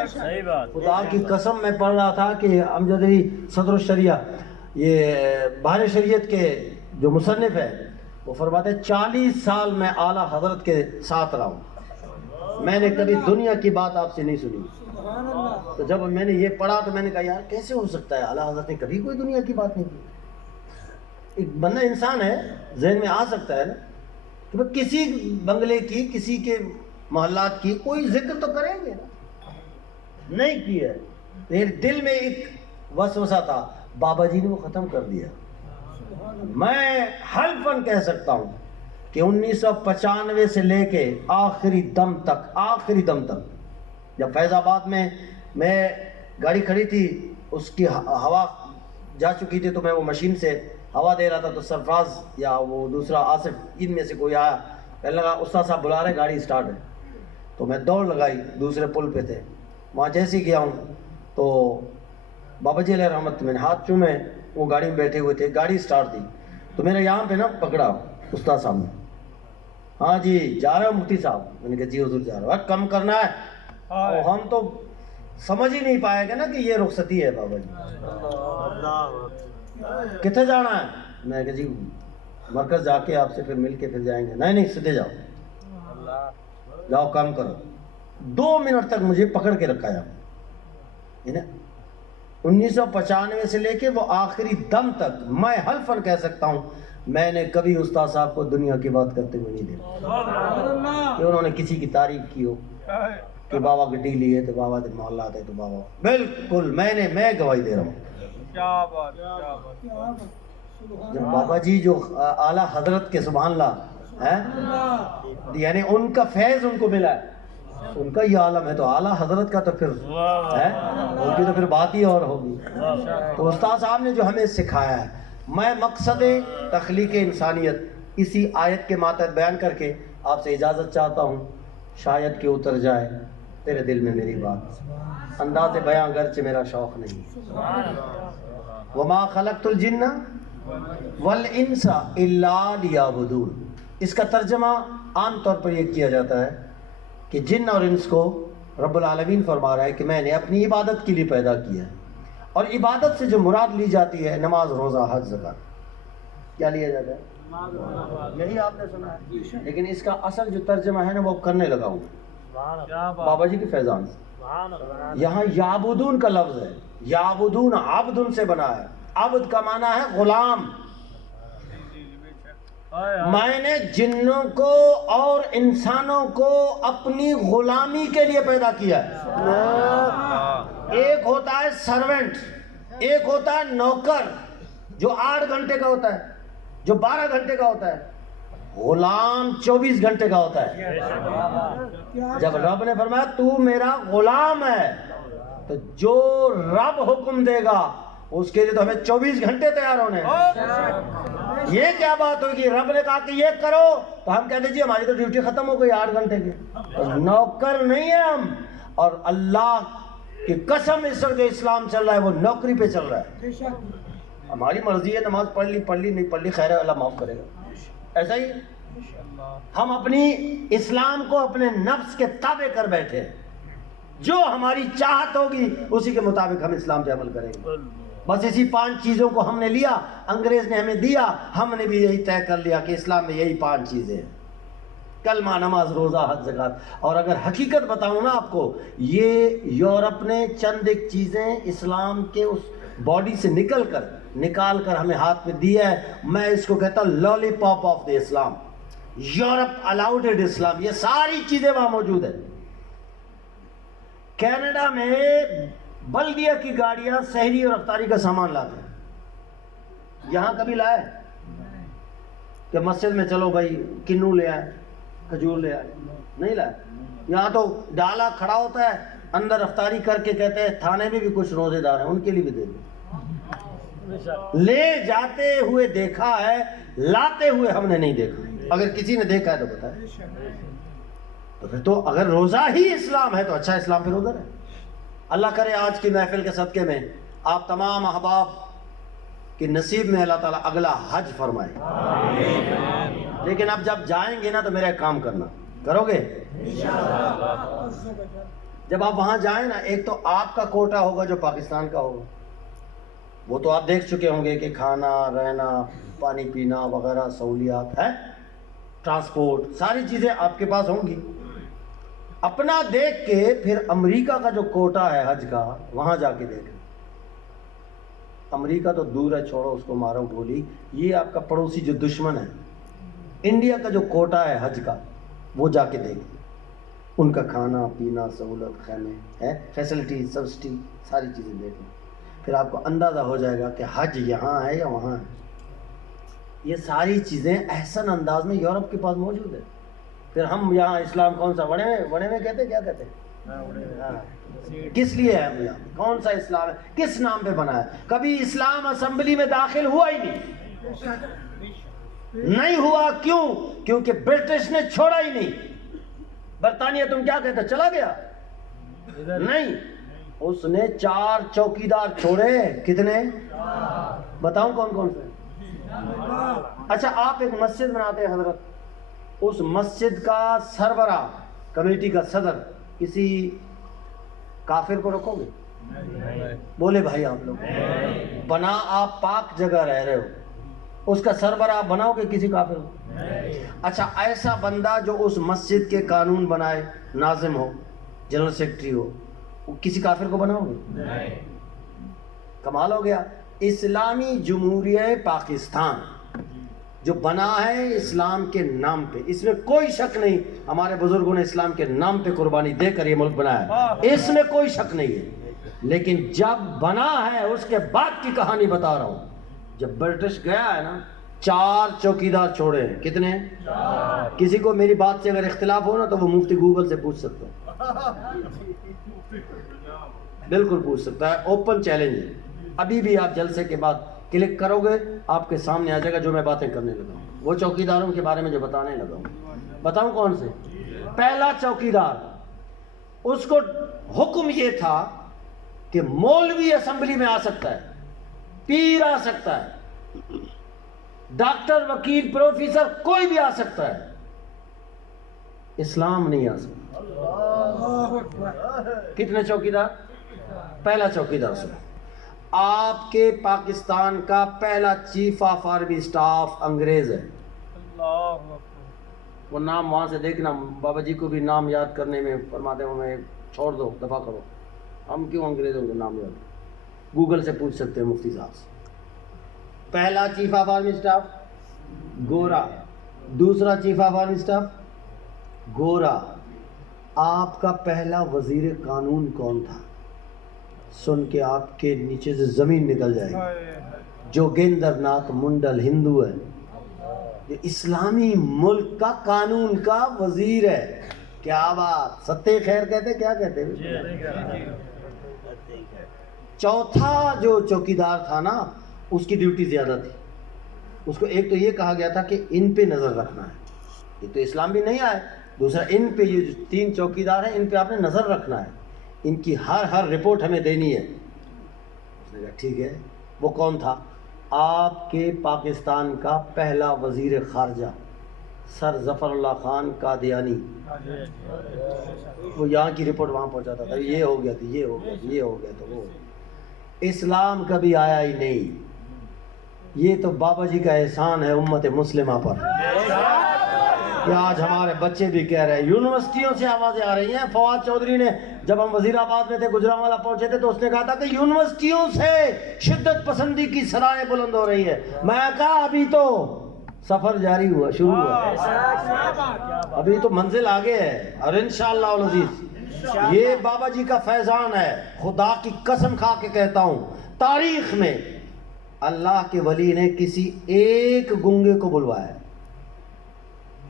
صحیح بات. خدا کی قسم میں پڑھ رہا تھا کہ امجد علی صدر الشریعہ، یہ بہار شریعت کے جو مصنف ہے، وہ فرماتے ہیں 40 سال میں اعلیٰ حضرت کے ساتھ رہا ہوں، میں نے کبھی دنیا کی بات آپ سے نہیں سنی. تو جب میں نے یہ پڑھا تو میں نے کہا یار کیسے ہو سکتا ہے، اعلیٰ حضرت نے کبھی کوئی دنیا کی بات نہیں کی. ایک بندہ انسان ہے، ذہن میں آ سکتا ہے نا کہ کسی بنگلے کی، کسی کے محلات کی کوئی ذکر تو کریں گے نا، نہیں کیا. لیکن دل میں ایک وسوسہ تھا، بابا جی نے وہ ختم کر دیا. میں حلفاً کہہ سکتا ہوں کہ 1995 سے لے کے آخری دم تک جب فیض آباد میں گاڑی کھڑی تھی، اس کی ہوا جا چکی تھی، تو میں وہ مشین سے ہوا دے رہا تھا، تو سرفراز یا وہ دوسرا آصف، ان میں سے کوئی آیا، کہنے لگا استاد صاحب بلا رہے، گاڑی اسٹارٹ ہے. تو میں دوڑ لگائی، دوسرے پل پہ تھے، وہاں جیسے گیا ہوں تو بابا جی علیہ رحمت میں نے ہاتھ چومے، وہ گاڑی میں بیٹھے ہوئے تھے، گاڑی اسٹارٹ تھی تو میرا یہاں پہ نا پکڑا استاد صاحب نے. ہاں جی جا رہے ہو مفتی صاحب؟ میں نے کہا جی حضور جا رہا ہوں. کم کرنا ہے. اور ہم تو سمجھ ہی نہیں پائے گا نا کہ یہ رخصتی ہے. بابا جی کتنے جانا ہے؟ میں نے کہا جی مرکز جا کے آپ سے پھر مل کے پھر جائیں گے. نہیں سیدھے جاؤ کام کرو. 2 منٹ تک مجھے پکڑ کے رکھا ہے. 1995 سے لے کے وہ آخری دم تک میں حلفاً کہہ سکتا ہوں میں نے کبھی استاد صاحب کو دنیا کی بات کرتے ہوئے نہیں دیکھا کہ انہوں نے کسی کی تعریف کی ہو کہ بابا گڈی لیے تو بابا دن محلہ آتے تو بابا. بالکل میں گواہی دے رہا ہوں. جب بابا جی جو اعلیٰ حضرت کے سبحان اللہ ہے، یعنی ان کا فیض ان کو ملا ہے، ان کا یہ عالم ہے، تو اعلیٰ حضرت کا تو پھر ہے، ان کی تو پھر بات ہی اور ہوگی. تو استاد صاحب نے جو ہمیں سکھایا ہے، میں مقصد تخلیق انسانیت اسی آیت کے ماتحت بیان کر کے آپ سے اجازت چاہتا ہوں. شاید کہ اتر جائے تیرے دل میں میری بات. انداز بیان گرچہ میرا شوق نہیں. وما خلقت الجن والانس الا لیعبدون. اس کا ترجمہ عام طور پر یہ کیا جاتا ہے کہ جن اور انس کو رب العالمین فرما رہا ہے کہ میں نے اپنی عبادت کے لیے پیدا کیا ہے. اور عبادت سے جو مراد لی جاتی ہے نماز، روزہ، حج، زکوٰۃ. کیا لیا جاتا ہے؟ یہی آپ نے سنا ہے. لیکن اس کا اصل جو ترجمہ ہے نا وہ کرنے لگا ہوں بابا جی کے فیضان سے. یہاں یعبدون کا لفظ ہے. یعبدون عبد سے بنا ہے. عبد کا معنی ہے غلام. میں نے جنوں کو اور انسانوں کو اپنی غلامی کے لیے پیدا کیا ہے. ایک ہوتا ہے سرونٹ، ایک ہوتا ہے نوکر جو 8 گھنٹے کا ہوتا ہے، جو 12 گھنٹے کا ہوتا ہے. غلام 24 گھنٹے کا ہوتا ہے. جب رب نے فرمایا تو میرا غلام ہے تو جو رب حکم دے گا اس کے لیے تو ہمیں 24 گھنٹے تیار ہونے ہیں. یہ کیا بات ہوگی؟ رب نے کہا کہ یہ کرو تو ہم کہتے جی ہماری تو ڈیوٹی ختم ہو گئی 8 گھنٹے کی. نوکر نہیں ہے ہم. اور اللہ کی قسم اس وقت جو اسلام چل رہا ہے وہ نوکری پہ چل رہا ہے. ہماری مرضی ہے، نماز پڑھ لی نہیں پڑھ لی، خیر ہے، اللہ معاف کرے گا. ایسا ہی ہم اپنی اسلام کو اپنے نفس کے تابع کر بیٹھے. جو ہماری چاہت ہوگی اسی کے مطابق ہم اسلام پہ عمل کریں گے. بس اسی 5 چیزوں کو ہم نے لیا، انگریز نے ہمیں دیا، ہم نے بھی یہی طے کر لیا کہ اسلام میں یہی 5 چیزیں ہیں. کلمہ، نماز، روزہ، حج، زکات. اور اگر حقیقت بتاؤں نا آپ کو، یہ یورپ نے چند ایک چیزیں اسلام کے اس باڈی سے نکال کر ہمیں ہاتھ میں دیا ہے. میں اس کو کہتا ہوں lollipop of the Islam. Europe allowed Islam. یہ ساری چیزیں وہاں موجود ہیں. کینیڈا میں بلدیہ کی گاڑیاں سحری اور افطاری کا سامان لاتے ہیں. یہاں کبھی لائے کہ مسجد میں چلو بھائی کنو لے آئے، کھجور لے آئے؟ نہیں لائے. یہاں تو ڈالا کھڑا ہوتا ہے، اندر افطاری کر کے کہتے ہیں تھانے میں بھی کچھ روزے دار ہیں ان کے لیے بھی دے دیں. لے جاتے ہوئے دیکھا ہے، لاتے ہوئے ہم نے نہیں دیکھا. اگر کسی نے دیکھا ہے تو بتائیں. تو پھر تو اگر روزہ ہی اسلام ہے تو اچھا اسلام پھر ادھر ہے. اللہ کرے آج کی محفل کے صدقے میں آپ تمام احباب کہ نصیب میں اللہ تعالیٰ اگلا حج فرمائے. لیکن اب جب جائیں گے نا تو میرا ایک کام کرنا، کرو گے؟ جب آپ وہاں جائیں نا، ایک تو آپ کا کوٹا ہوگا جو پاکستان کا ہوگا، وہ تو آپ دیکھ چکے ہوں گے کہ کھانا، رہنا، پانی پینا وغیرہ سہولیات ہے، ٹرانسپورٹ، ساری چیزیں آپ کے پاس ہوں گی. اپنا دیکھ کے پھر امریکہ کا جو کوٹا ہے حج کا، وہاں جا کے دیکھیں. امریکہ تو دور ہے، چھوڑو اس کو، مارو گولی. یہ آپ کا پڑوسی جو دشمن ہے، انڈیا کا جو کوٹا ہے حج کا، وہ جا کے دیکھیں. ان کا کھانا پینا، سہولت، خیمے ہے، فیسلٹی، سبسٹی، ساری چیزیں دیکھیں. پھر آپ کو اندازہ ہو جائے گا کہ حج یہاں ہے یا وہاں ہے. یہ ساری چیزیں احسن انداز میں یورپ کے پاس موجود ہے. پھر ہم یہاں اسلام کون سا وڑے میں کہتے ہیں، کیا کہتے ہیں؟ کس لیے ہے ہم یہاں؟ کون سا اسلام ہے؟ کس نام پہ بنا ہے؟ کبھی اسلام اسمبلی میں داخل ہوا ہی نہیں ہوا. کیوں؟ کیونکہ برٹش نے چھوڑا ہی نہیں. برطانیہ تم کیا کہتے، چلا گیا؟ نہیں، اس نے 4 چوکیدار چھوڑے. کتنے بتاؤں کون کون سے؟ اچھا، آپ ایک مسجد بناتے ہیں حضرت، اس مسجد کا سربراہ، کمیٹی کا صدر کسی کافر کو رکھو گے؟ بولے بھائی آپ لوگ. بنا آپ پاک جگہ رہ رہے ہو، اس کا سربراہ بناؤ گے کسی کافر کو؟ اچھا، ایسا بندہ جو اس مسجد کے قانون بنائے، ناظم ہو، جنرل سیکرٹری ہو، کسی کافر کو بناؤ گے؟ کمال ہو گیا. اسلامی جمہوریہ پاکستان جو بنا ہے اسلام کے نام پہ، اس میں کوئی شک نہیں. ہمارے بزرگوں نے اسلام کے نام پہ قربانی دے کر یہ ملک بنایا، اس میں کوئی شک نہیں ہے. لیکن جب بنا ہے اس کے بعد کی کہانی بتا رہا ہوں. جب برٹش گیا ہے نا، 4 چوکیدار چھوڑے ہیں. کتنے؟ کسی کو میری بات سے اگر اختلاف ہو نا تو وہ مفتی گوگل سے پوچھ سکتا ہے، بالکل پوچھ سکتا ہے. اوپن چیلنج ہے. ابھی بھی آپ جلسے کے بعد کلک کرو گے، آپ کے سامنے آ جائے گا جو میں باتیں کرنے لگا ہوں. وہ چوکیداروں کے بارے میں جو بتانے لگا ہوں، بتاؤں کون سے؟ پہلا چوکیدار، اس کو حکم یہ تھا کہ مولوی اسمبلی میں آ سکتا ہے، پیر آ سکتا ہے، ڈاکٹر، وکیل، پروفیسر، کوئی بھی آ سکتا ہے، اسلام نہیں آ سکتا. کتنے چوکیدار؟ پہلا چوکیدار. سنو، آپ کے پاکستان کا پہلا چیف آف آرمی اسٹاف انگریز ہے. وہ نام وہاں سے دیکھنا، بابا جی کو بھی نام یاد کرنے میں فرماتے ہیں ہمیں چھوڑ دو، دفع کرو. ہم کیوں انگریزوں کے نام یاد؟ گوگل سے پوچھ سکتے ہیں مفتی صاحب سے. پہلا چیف آف آرمی اسٹاف گورا، دوسرا چیف آف آرمی اسٹاف گورا. آپ کا پہلا وزیر قانون کون تھا؟ سن کے آپ کے نیچے سے زمین نکل جائے گی. جوگیندر ناتھ منڈل ہندو ہے، یہ اسلامی ملک کا قانون کا وزیر ہے. کیا بات! ستے خیر کہتے، کیا کہتے ہیں؟ چوتھا جو چوکیدار تھا نا، اس کی ڈیوٹی زیادہ تھی. اس کو ایک تو یہ کہا گیا تھا کہ ان پہ نظر رکھنا ہے. ایک تو اسلام بھی نہیں آئے، دوسرا ان پہ، یہ جو 3 چوکیدار ہیں ان پہ آپ نے نظر رکھنا ہے، ان کی ہر رپورٹ ہمیں دینی ہے. اس نے کہا ٹھیک ہے. وہ کون تھا؟ آپ کے پاکستان کا پہلا وزیر خارجہ سر ظفر اللہ خان قادیانی. وہ یہاں کی رپورٹ وہاں پہنچاتا تھا، یہ ہو گیا تھا، یہ ہو گیا، یہ ہو گیا تو وہ. اسلام کبھی آیا ہی نہیں. یہ تو بابا جی کا احسان ہے امت مسلمہ پر. یہ آج ہمارے بچے بھی کہہ رہے ہیں. یونیورسٹیوں سے آوازیں آ رہی ہیں. فواد چودھری نے جب ہم وزیر آباد میں تھے, گجرانوالہ پہنچے تھے, تو اس نے کہا تھا کہ یونیورسٹیوں سے شدت پسندی کی صدائیں بلند ہو رہی ہیں. میں کہا ابھی تو سفر جاری ہوا, شروع ہوا, ابھی تو منزل آگے ہے. اور انشاءاللہ العزیز یہ بابا جی کا فیضان ہے. خدا کی قسم کھا کے کہتا ہوں, تاریخ میں اللہ کے ولی نے کسی ایک گنگے کو بلوایا,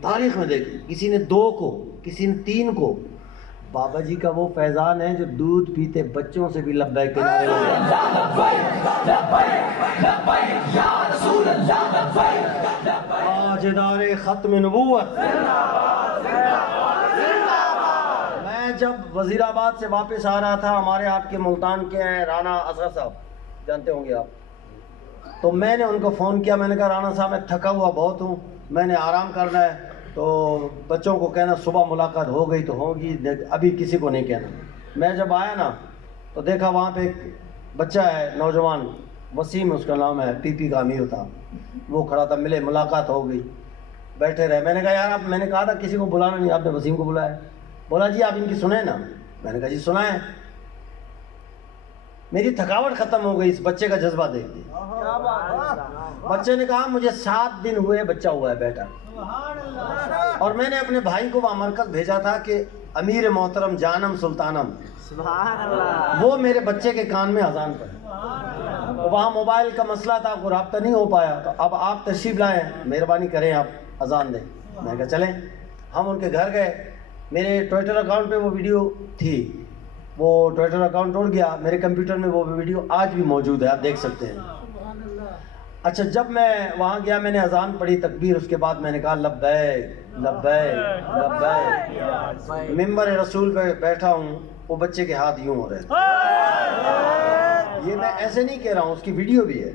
تاریخ میں دیکھیں, کسی نے 2 کو, کسی نے 3 کو. بابا جی کا وہ فیضان ہے جو دودھ پیتے بچوں سے بھی لبیک کے نعرے تاجدار ختم نبوت. میں جب وزیر آباد سے واپس آ رہا تھا, ہمارے آپ کے ملتان کے ہیں رانا اصغر صاحب, جانتے ہوں گے آپ, تو میں نے ان کو فون کیا. میں نے کہا رانا صاحب میں تھکا ہوا بہت ہوں, میں نے آرام کرنا ہے, تو بچوں کو کہنا صبح ملاقات ہو گئی تو ہوگی, ابھی کسی کو نہیں کہنا. میں جب آیا نا تو دیکھا وہاں پہ ایک بچہ ہے, نوجوان, وسیم اس کا نام ہے, پی پی کا امیر تھا, وہ کھڑا تھا. ملے, ملاقات ہو گئی, بیٹھے رہے. میں نے کہا یار آپ, میں نے کہا تھا کسی کو بلانا نہیں, آپ نے وسیم کو بلایا. بولا جی آپ ان کی سنیں نا. میں نے کہا جی سنائیں. میری تھکاوٹ ختم ہو گئی اس بچے کا جذبہ دیکھ کے. بچے نے کہا مجھے 7 دن ہوئے بچہ ہوا ہے بیٹا, اور میں نے اپنے بھائی کو وہاں مرکز بھیجا تھا کہ امیر محترم جانم سلطانم وہ میرے بچے کے کان میں اذان پڑے. وہاں موبائل کا مسئلہ تھا, کوئی رابطہ نہیں ہو پایا, تو اب آپ تشریف لائیں, مہربانی کریں آپ اذان دیں. میں نے کہا چلیں. ہم ان کے گھر گئے. میرے ٹویٹر اکاؤنٹ پہ وہ ویڈیو تھی, وہ ٹویٹر اکاؤنٹ ٹوٹ گیا. میرے کمپیوٹر میں وہ ویڈیو آج بھی موجود ہے, آپ دیکھ سکتے ہیں. اچھا, جب میں وہاں گیا, میں نے اذان پڑھی, تکبیر, اس کے بعد میں نے کہا لبیک لبیک لبیک. ممبر رسول پہ بیٹھا ہوں, وہ بچے کے ہاتھ یوں ہو رہے تھے. یہ میں ایسے نہیں کہہ رہا ہوں, اس کی ویڈیو بھی ہے,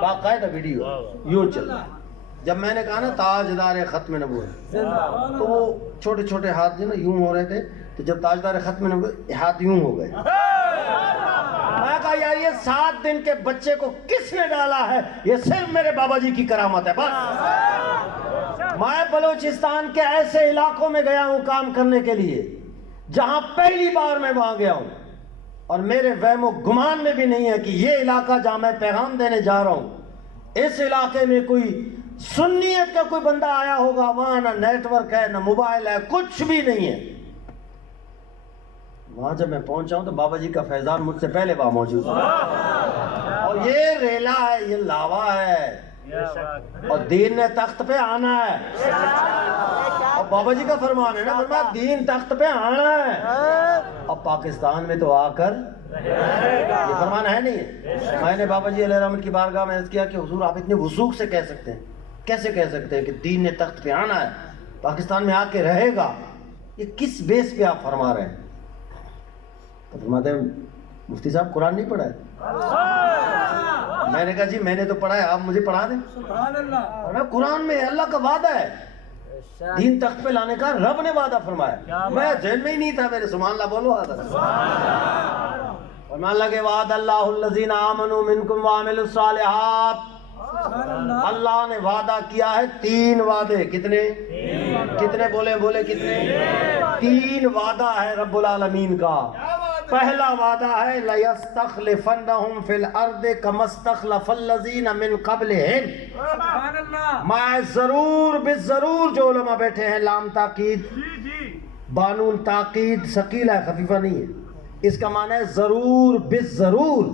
باقاعدہ ویڈیو یوں چل رہا ہے. جب میں نے کہا نا تاجدار ختم نبوت, تو وہ چھوٹے چھوٹے ہاتھ جو نا یوں ہو رہے تھے, تو جب تاجدار ختم نبوت ہاتھ یوں ہو گئے. میں کہا یار یہ 7 دن کے بچے کو کس نے ڈالا ہے, یہ صرف میرے بابا جی کی کرامت ہے بس. میں بلوچستان کے ایسے علاقوں میں گیا ہوں کام کرنے کے لیے جہاں پہلی بار میں وہاں گیا ہوں, اور میرے وہم و گمان میں بھی نہیں ہے کہ یہ علاقہ جہاں میں پیغام دینے جا رہا ہوں, اس علاقے میں کوئی سنیت کا کوئی بندہ آیا ہوگا. وہاں نہ نیٹ ورک ہے, نہ موبائل ہے, کچھ بھی نہیں ہے. وہاں جب میں پہنچا ہوں تو بابا جی کا فیضان مجھ سے پہلے وہاں موجود ہے, اور یہ ریلا ہے, یہ لاوا ہے, اور دین نے تخت پہ آنا ہے. اور بابا جی کا فرمان ہے نا, فرمایا دین تخت پہ آنا ہے. اب پاکستان میں تو آ کر یہ فرمان ہے نہیں. میں نے بابا جی علیہ رحمت کی بارگاہ میں عرض کیا کہ حضور آپ اتنے وثوق سے کہہ سکتے ہیں, کیسے کہہ سکتے ہیں کہ دین نے تخت پہ آنا ہے, پاکستان میں آ کے رہے گا, یہ کس بیس پہ آپ فرما رہے ہیں؟ تو فرماتے ہیں مفتی صاحب قرآن نہیں پڑھا ہے. میں نے کہا جی میں نے تو پڑھا ہے, آپ مجھے پڑھا دیں. قرآن میں اللہ کا وعدہ ہے, دین تخت پہ لانے کا رب نے وعدہ فرمایا. میں ذہن میں ہی نہیں تھا, میرے سبحان اللہ بولو. فرمان لگے وعد اللہ الذین آمنوا منکم وعملوا الصالحات. اللہ نے وعدہ کیا ہے 3 وعدے. کتنے کتنے بولے کتنے؟ 3 وعدہ ہے رب العالمین کا. پہلا وعدہ ہے لَيَسْتَخْلِفَنَّهُمْ فِي الْأَرْضِ كَمَا اسْتَخْلَفَ الَّذِينَ مِنْ قَبْلِهِمْ. میں ضرور بالضرور, جو علماء بیٹھے ہیں لام تاکید, بانون تاکید ثقیل ہے, خفیفہ نہیں ہے, اس کا معنی ہے ضرور بالضرور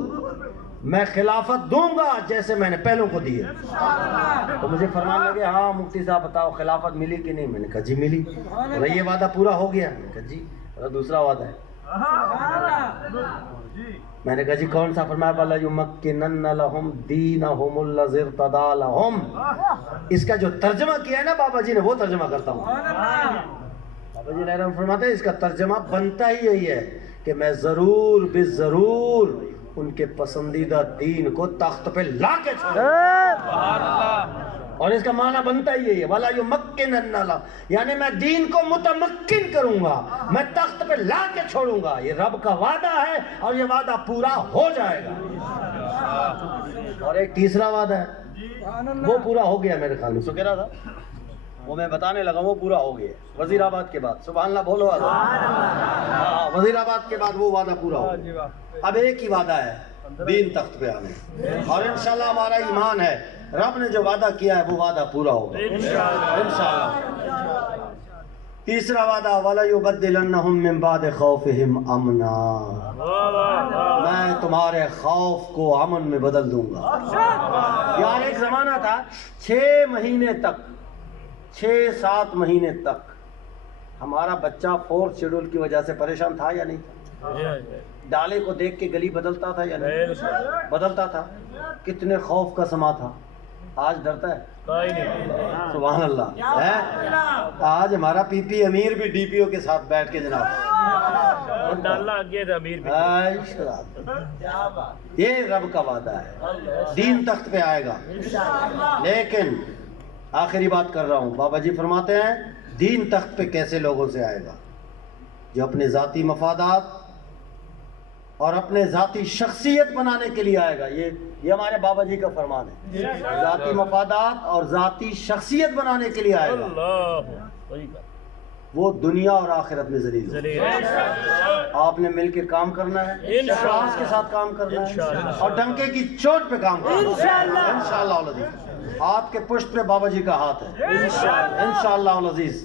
میں خلافت دوں گا جیسے میں نے پہلوں کو دی ہے. تو مجھے فرمان لگے ہاں مفتی صاحب بتاؤ خلافت ملی کہ نہیں؟ میں نے کہا جی ملی. یہ وعدہ پورا ہو گیا؟ میں نے کہا جی. دوسرا وعدہ ہے. میں نے کہا جی کون سا؟ فرمایا وَلَيُمَكِّنَنَّ لَهُمْ دِينَهُمُ الَّذِي ارْتَضَىٰ لَهُمْ. اس کا جو ترجمہ کیا ہے نا بابا جی نے, وہ ترجمہ کرتا ہوں. بابا جی رحمۃ اللہ فرماتے ہیں اس کا ترجمہ بنتا ہی یہی ہے کہ میں ضرور بالضرور ان کے پسندیدہ دین کو تخت پہ لا کے چھوڑوں. اور اس کا معنی بنتا ہی یہی ہے وَلَا يُمَكِّنَنَّ لَهُ, یعنی میں دین کو متمکن کروں گا, میں تخت پہ لا کے چھوڑوں گا. یہ رب کا وعدہ ہے اور یہ وعدہ پورا ہو جائے گا. اور ایک تیسرا وعدہ ہے, وہ پورا ہو گیا میرے خیال میں. سو کہہ رہا تھا وہ میں بتانے لگا وہ پورا ہو گیا وزیر آباد کے بعد. سبحان اللہ بولو. ہاں وزیر آباد کے بعد وہ وعدہ پورا ہو گیا. اب ایک ہی وعدہ ہے دین تخت پہ آنے, اور انشاءاللہ ہمارا ایمان ہے رب نے جو وعدہ کیا ہے وہ وعدہ پورا ہوگا انشاءاللہ. تیسرا وعدہ وَلَا يُبَدِّلَنَّهُم مِّن بَعْدِ خَوْفِهِمْ أَمْنًا, میں تمہارے خوف کو امن میں بدل دوں گا. یار ایک زمانہ تھا 6 مہینے تک 6-7 مہینے تک ہمارا بچہ 4th شیڈول کی وجہ سے پریشان تھا یا نہیں تھا؟ ڈالے کو دیکھ کے گلی بدلتا تھا یا نہیں بدلتا تھا؟ کتنے خوف کا سما تھا. آج ڈرتا ہے؟ سبحان اللہ ہے. آج ہمارا پی پی امیر بھی ڈی پی او کے ساتھ بیٹھ کے جناب یہ رب کا وعدہ ہے دین تخت پہ آئے گا. لیکن آخری بات کر رہا ہوں, بابا جی فرماتے ہیں دین تخت پہ کیسے لوگوں سے آئے گا؟ جو اپنے ذاتی مفادات اور اپنے ذاتی شخصیت بنانے کے لیے آئے گا. یہ ہمارے بابا جی کا فرمان ہے, ذاتی مفادات اور ذاتی شخصیت بنانے کے لیے آئے گا. وہ دنیا اور آخرت میں ذلیل ہوگا. آپ نے مل کے کام کرنا ہے, اخلاص کے ساتھ کام کرنا ہے, اور ڈنکے کی چوٹ پہ کام کرنا ہے انشاءاللہ العزیز. آپ کے پشت پہ بابا جی کا ہاتھ ہے انشاءاللہ العزیز.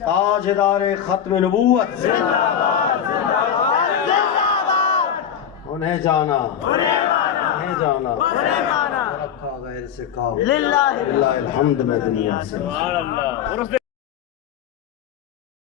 تاجدار ختم نبوت انہیں جانا رکھا غیر سے کام للہ الحمد میں دنیا سے.